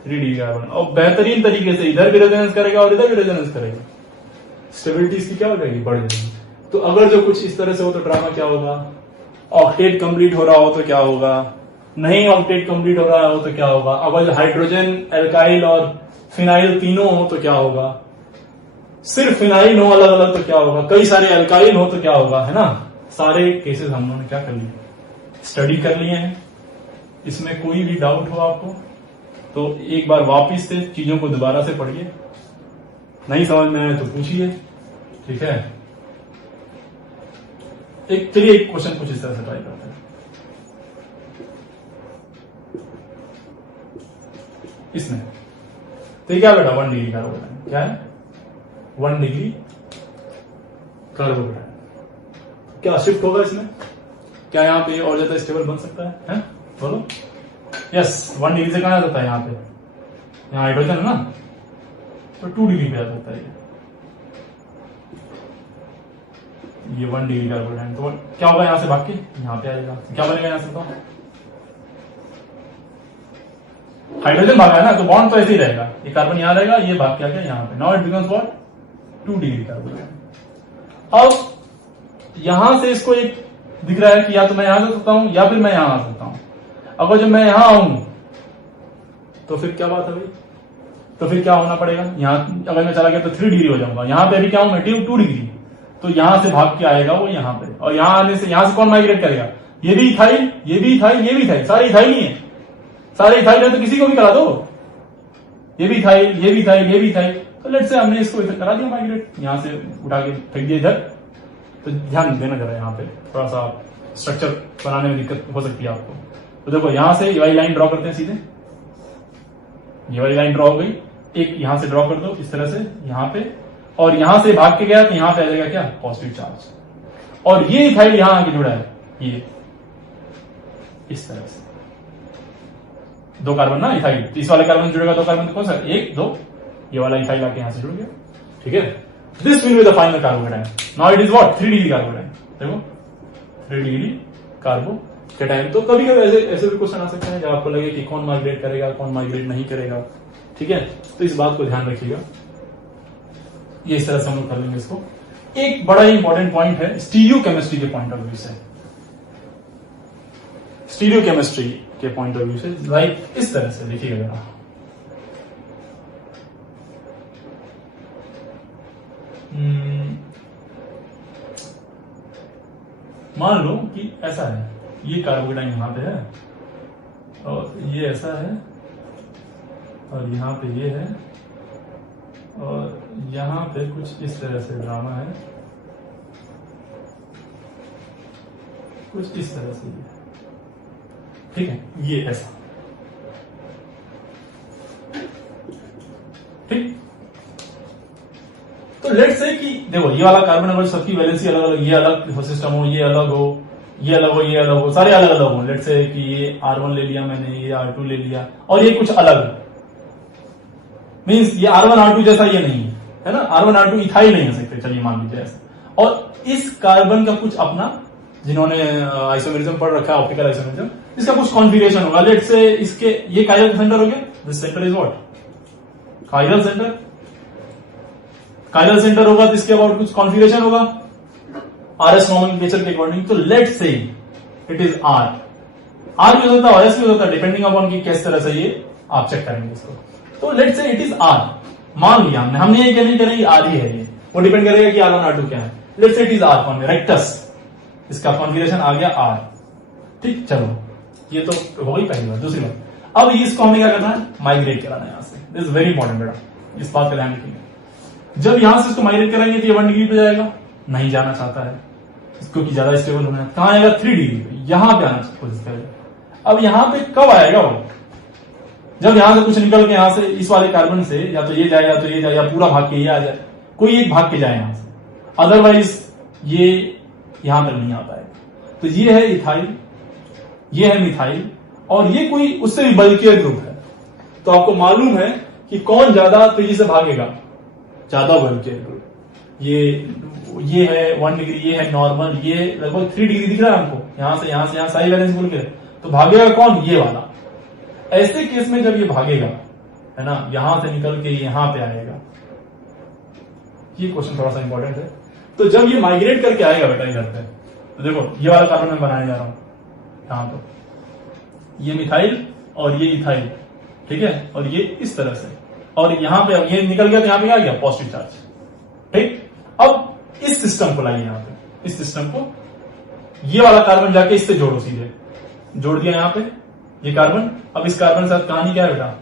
3 degree carbon, और बेहतरीन तरीके से इधर भी रेजोनेंस करेगा और इधर भी रेजोनेंस करेगा, स्टेबिलिटी इसकी क्या हो जाएगी, बढ़ जाएगी. तो अगर जो कुछ इस तरह से हो तो ड्रामा क्या होगा, ऑक्टेट कंप्लीट हो रहा हो तो क्या होगा, नहीं ऑक्टेट कंप्लीट हो रहा हो तो क्या होगा, अगर हाइड्रोजन, एल्काइल और फिनाइल तीनों हो तो क्या होगा, सिर्फ फिनाइल हो अलग अलग तो क्या होगा, कई सारे एल्काइल हो तो क्या होगा, है ना. सारे केसेस हम लोगों ने क्या कर लिए, स्टडी कर लिए हैं. इसमें कोई भी डाउट हो आपको तो एक बार वापिस से चीजों को दोबारा से पढ़िए, नहीं समझ में आए तो पूछिए, ठीक है. चलिए एक क्वेश्चन कुछ इस तरह से ट्राई करते हैं. इसमें तो क्या बेटा 1 डिग्री कार्बोकेटाइन, क्या है 1 डिग्री कार्बोकेटाइन, क्या शिफ्ट होगा इसमें, क्या यहाँ पे और ज्यादा स्टेबल बन सकता है? बोलो. यस, 1 डिग्री से कहां आ जाता है, यहाँ पे, यहाँ हाइड्रोजन है ना, तो 2 डिग्री पे आ जाता है ये 1 डिग्री कार्बोकेटाइन. तो क्या होगा, यहां से भाग के यहां पे आएगा, क्या बनेगा यहां से, तो हाइड्रोजन भागा है ना, तो बॉन्ड तो ऐसे ही रहेगा, ये कार्बन यहां रहेगा, ये भाग के आ गया यहां पे. Now it becomes what 2 degree carbocation. अब यहां से इसको एक दिख रहा है कि या तो मैं यहां जा सकता हूं या फिर मैं यहां आ सकता हूं. अगर जब मैं यहां आऊं तो फिर क्या बात है भाई, तो फिर क्या होना पड़ेगा, यहां अगर मैं चला गया तो 3 डिग्री हो जाऊंगा, यहां पे अभी क्या हूं मैं 2 डिग्री, तो यहां से भाग के आएगा वो यहां पे, और यहां आने से यहां से कौन माइग्रेट करेगा, ये भी इथाइल, ये भी इथाइल, ये भी इथाइल, सारे इथाइल ही है, सारे इथाइल है तो किसी को भी करा दो, ये भी इथाइल, ये भी इथाइल, ये भी इथाइल. तो लेट्स से हमने इसको करा दिया माइग्रेट, यहां से उठा के फेंक दिया इधर. तो ध्यान देना जरा, यहां पे थोड़ा सा स्ट्रक्चर बनाने में दिक्कत हो सकती है आपको. तो देखो यहां से ये वाली लाइन ड्रॉ करते हैं सीधे, ये वाली लाइन ड्रॉ हो गई, एक यहां से ड्रॉ कर दो इस तरह से यहां पे, और यहां से भाग के गया तो यहां पे आ जाएगा क्या, पॉजिटिव चार्ज, और ये इथाइल यहां आके जुड़ा है, ये इस तरह से 2 कार्बन ना इथाइल, तो इस वाले कार्बन जुड़ेगा 2 कार्बन, कौन सा 1 2, ये वाला इथाइल आके यहां से जुड़ गया, ठीक है. This will be the final carbocation. Now it is what 3 degree carbocation. देखो 3 डिग्री कार्बोकेटाइन. तो कभी कभी ऐसे भी क्वेश्चन आ सकते हैं जब आपको लगे कि कौन माइग्रेट करेगा, कौन माइग्रेट नहीं करेगा, ठीक है. तो इस बात को ध्यान रखिएगा, ये इस तरह से हम लोग कर लेंगे इसको. एक बड़ा ही इंपॉर्टेंट पॉइंट है स्टीरियो केमिस्ट्री के पॉइंट ऑफ व्यू से, स्टीरियो केमिस्ट्री के पॉइंट ऑफ व्यू से, लाइक इस तरह से देखिएगा जरा. मान लो कि ऐसा है, ये कार्बोकेटाइन यहां पे है, और ये ऐसा है, और यहां पे ये है, और यहां पे कुछ इस तरह से ड्रामा है, कुछ इस तरह से, ठीक है, ये ऐसा, ठीक. तो लेट्स से कि देखो ये वाला कार्बन अगर सबकी वैलेंसी अलग अलग, ये अलग सिस्टम हो, ये अलग हो, ये अलग हो, ये अलग हो, सारे अलग अलग हो. लेट्स से कि ये R1 ले लिया मैंने, ये R2 ले लिया, और ये कुछ अलग, मींस ये R1 R2 जैसा ये नहीं है ना, R1 R2 इथाइल नहीं हो सकते, चलिए मान लीजिए ऐसा. और इस कार्बन का कुछ अपना, जिन्होंने आइसोमेरिज्म पढ़ रखा है, ऑप्टिकल आइसोमेरिज्म, इसका कुछ कॉन्फिगरेशन होगा. लेट्स से इसके ये कायरल सेंटर हो गया, this centre is what chiral centre. Chiral centre होगा तो इसके अबाउट कुछ कॉन्फिगरेशन होगा RS नॉमेनक्लेचर के अकॉर्डिंग. तो let's say it is R भी हो सकता है, RS भी हो सकता है, डिपेंडिंग अपॉन कि किस तरह से ये आप चेक करेंगे इसको. तो let's say it is R, मान लिया हमने ये क्या नहीं करेंगे R ही है, ये वो डिपेंड करेगा कि R1 R2 क्या है. Let's say it is R rectus, इसका कॉन्फिगरेशन आ गया R, ठीक. चलो ये तो हो गई पहली बात. दूसरी बात, अब इसको हमें क्या करना है, माइग्रेट कराना है यहां से. दिस इज वेरी इंपॉर्टेंट बेटा, इस बात का ध्यान रखिएगा. जब यहां से इसको माइग्रेट कराएंगे तो ये 1 डिग्री पे जाएगा, नहीं जाना चाहता है इसको कि ज्यादा स्टेबल होना है, कहां आएगा 3 डिग्री पे, यहां पे आना कोशिश करेगा. अब यहां पे कब आएगा वो, जब यहां से कुछ निकल के यहां से इस वाले कार्बन से या तो ये जाए या तो ये जाए, या पूरा भाग के ये आ जाए, कोई एक भाग के जाए यहां से, अदरवाइज ये यहां तक नहीं आ पाएगा. तो ये है इथाइल, ये है मिथाइल, और ये कोई उससे भी बल्कियर ग्रुप है। तो आपको मालूम है कि कौन ज्यादा तेजी से भागेगा, ज्यादा बल्कियर ग्रुप। ये है 1 डिग्री, ये है नॉर्मल, ये लगभग 3 डिग्री दिख रहा है हमको, यहां से यहां सारी वैलेंस बोल के, तो भागेगा कौन, ये वाला। ऐसे केस में जब ये भागेगा, है ना, यहां से निकल के यहां पे आएगा, ये क्वेश्चन थोड़ा सा इंपॉर्टेंट है। तो जब ये माइग्रेट करके आएगा बेटा इधर पे, तो देखो ये वाला कार्बन मैं बनाने जा रहा हूं यहां पर, ये मिथाइल और ये इथाइल, ठीक है, और ये इस तरह से, और यहां पे ये निकल गया तो यहां पे आ गया पॉजिटिव चार्ज, ठीक। अब इस सिस्टम को लाइए यहां पे, इस सिस्टम को, ये वाला कार्बन जाके इससे जोड़ो, सीधे जोड़ दिया यहां पे ये कार्बन। अब इस कार्बन के साथ कहानी क्या है बेटा,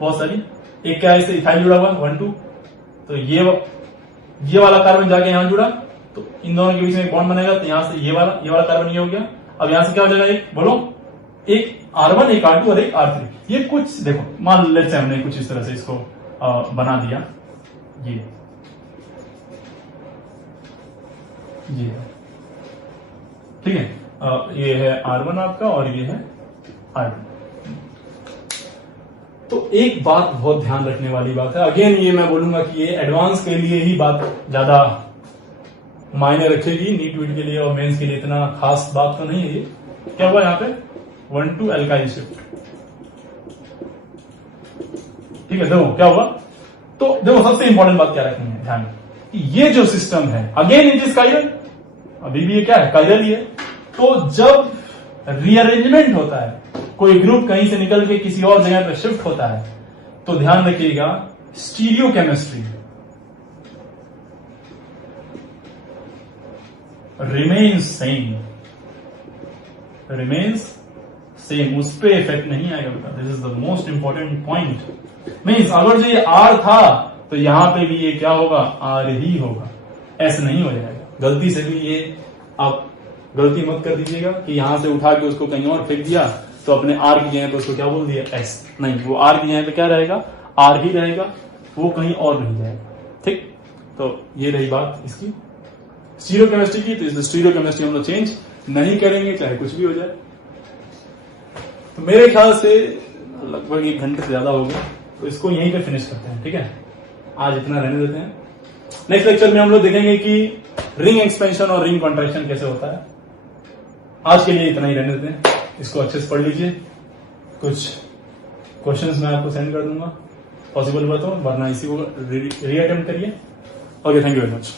बहुत सारी, एक क्या है, इससे इथाइल जुड़ा हुआ 1 2, तो ये वाला कार्बन जाके यहां जुड़ा, तो इन दोनों के बीच में एक बॉन्ड बनेगा, तो यहां से ये वाला कार्बन ये हो गया। अब यहां से क्या हो जाएगा, एक बोलो, एक R1, एक R2 और एक R3। ये कुछ देखो, मान लेते हैं हमने कुछ इस तरह से इसको बना दिया, ये ठीक है, ये है R1 आपका और ये है R2। तो एक बात बहुत ध्यान रखने वाली बात है, अगेन ये मैं बोलूंगा कि ये एडवांस के लिए ही बात ज्यादा मायने रखेगी, नीट वीट के लिए और मेंस के लिए इतना खास बात तो नहीं है। ये क्या हुआ यहाँ पे 1 2 एल्काइल शिफ्ट, ठीक है, देखो क्या हुआ। तो देखो सबसे इंपॉर्टेंट बात क्या रखनी है ध्यान, कि ये जो सिस्टम है अगेन इट इज कायरल, अभी भी ये क्या है, कायरल ही है। तो जब रीअरेंजमेंट होता है, कोई ग्रुप कहीं से निकल के किसी और जगह पर शिफ्ट होता है, तो ध्यान रखिएगा स्टीरियोकेमिस्ट्री रिमेन्स सेम, उस पर इफेक्ट नहीं आएगा बेटा। This is the most important point. Means अगर जो ये R था तो यहां पे भी ये क्या होगा, R ही होगा, ऐसे नहीं हो जाएगा। गलती से भी ये आप गलती मत कर दीजिएगा कि यहां से उठा के उसको कहीं और फेंक दिया, तो अपने R की जगह पे उसको क्या बोल दिया, S। नहीं, वो R की जगह पे क्या रहेगा, R ही रहेगा, वो कहीं और नहीं जाएगा, ठीक। तो ये रही बात इसकी स्टीरियोकेमिस्ट्री की। तो इस स्टीरियोकेमिस्ट्री हम लोग चेंज नहीं करेंगे, चाहे कुछ भी हो जाए। तो मेरे ख्याल से लगभग 1 घंटे से ज्यादा हो गया, तो इसको यहीं पे फिनिश करते हैं, ठीक है। आज इतना रहने देते हैं। नेक्स्ट लेक्चर में हम लोग देखेंगे कि रिंग एक्सपेंशन और रिंग कॉन्ट्रैक्शन कैसे होता है। आज के लिए इतना ही रहने देते हैं, इसको अच्छे से पढ़ लीजिए। कुछ क्वेश्चंस मैं आपको सेंड कर दूंगा, पॉसिबल हुआ तो, वरना इसी को री अटेम्प्ट करिए। Okay, thank you very much.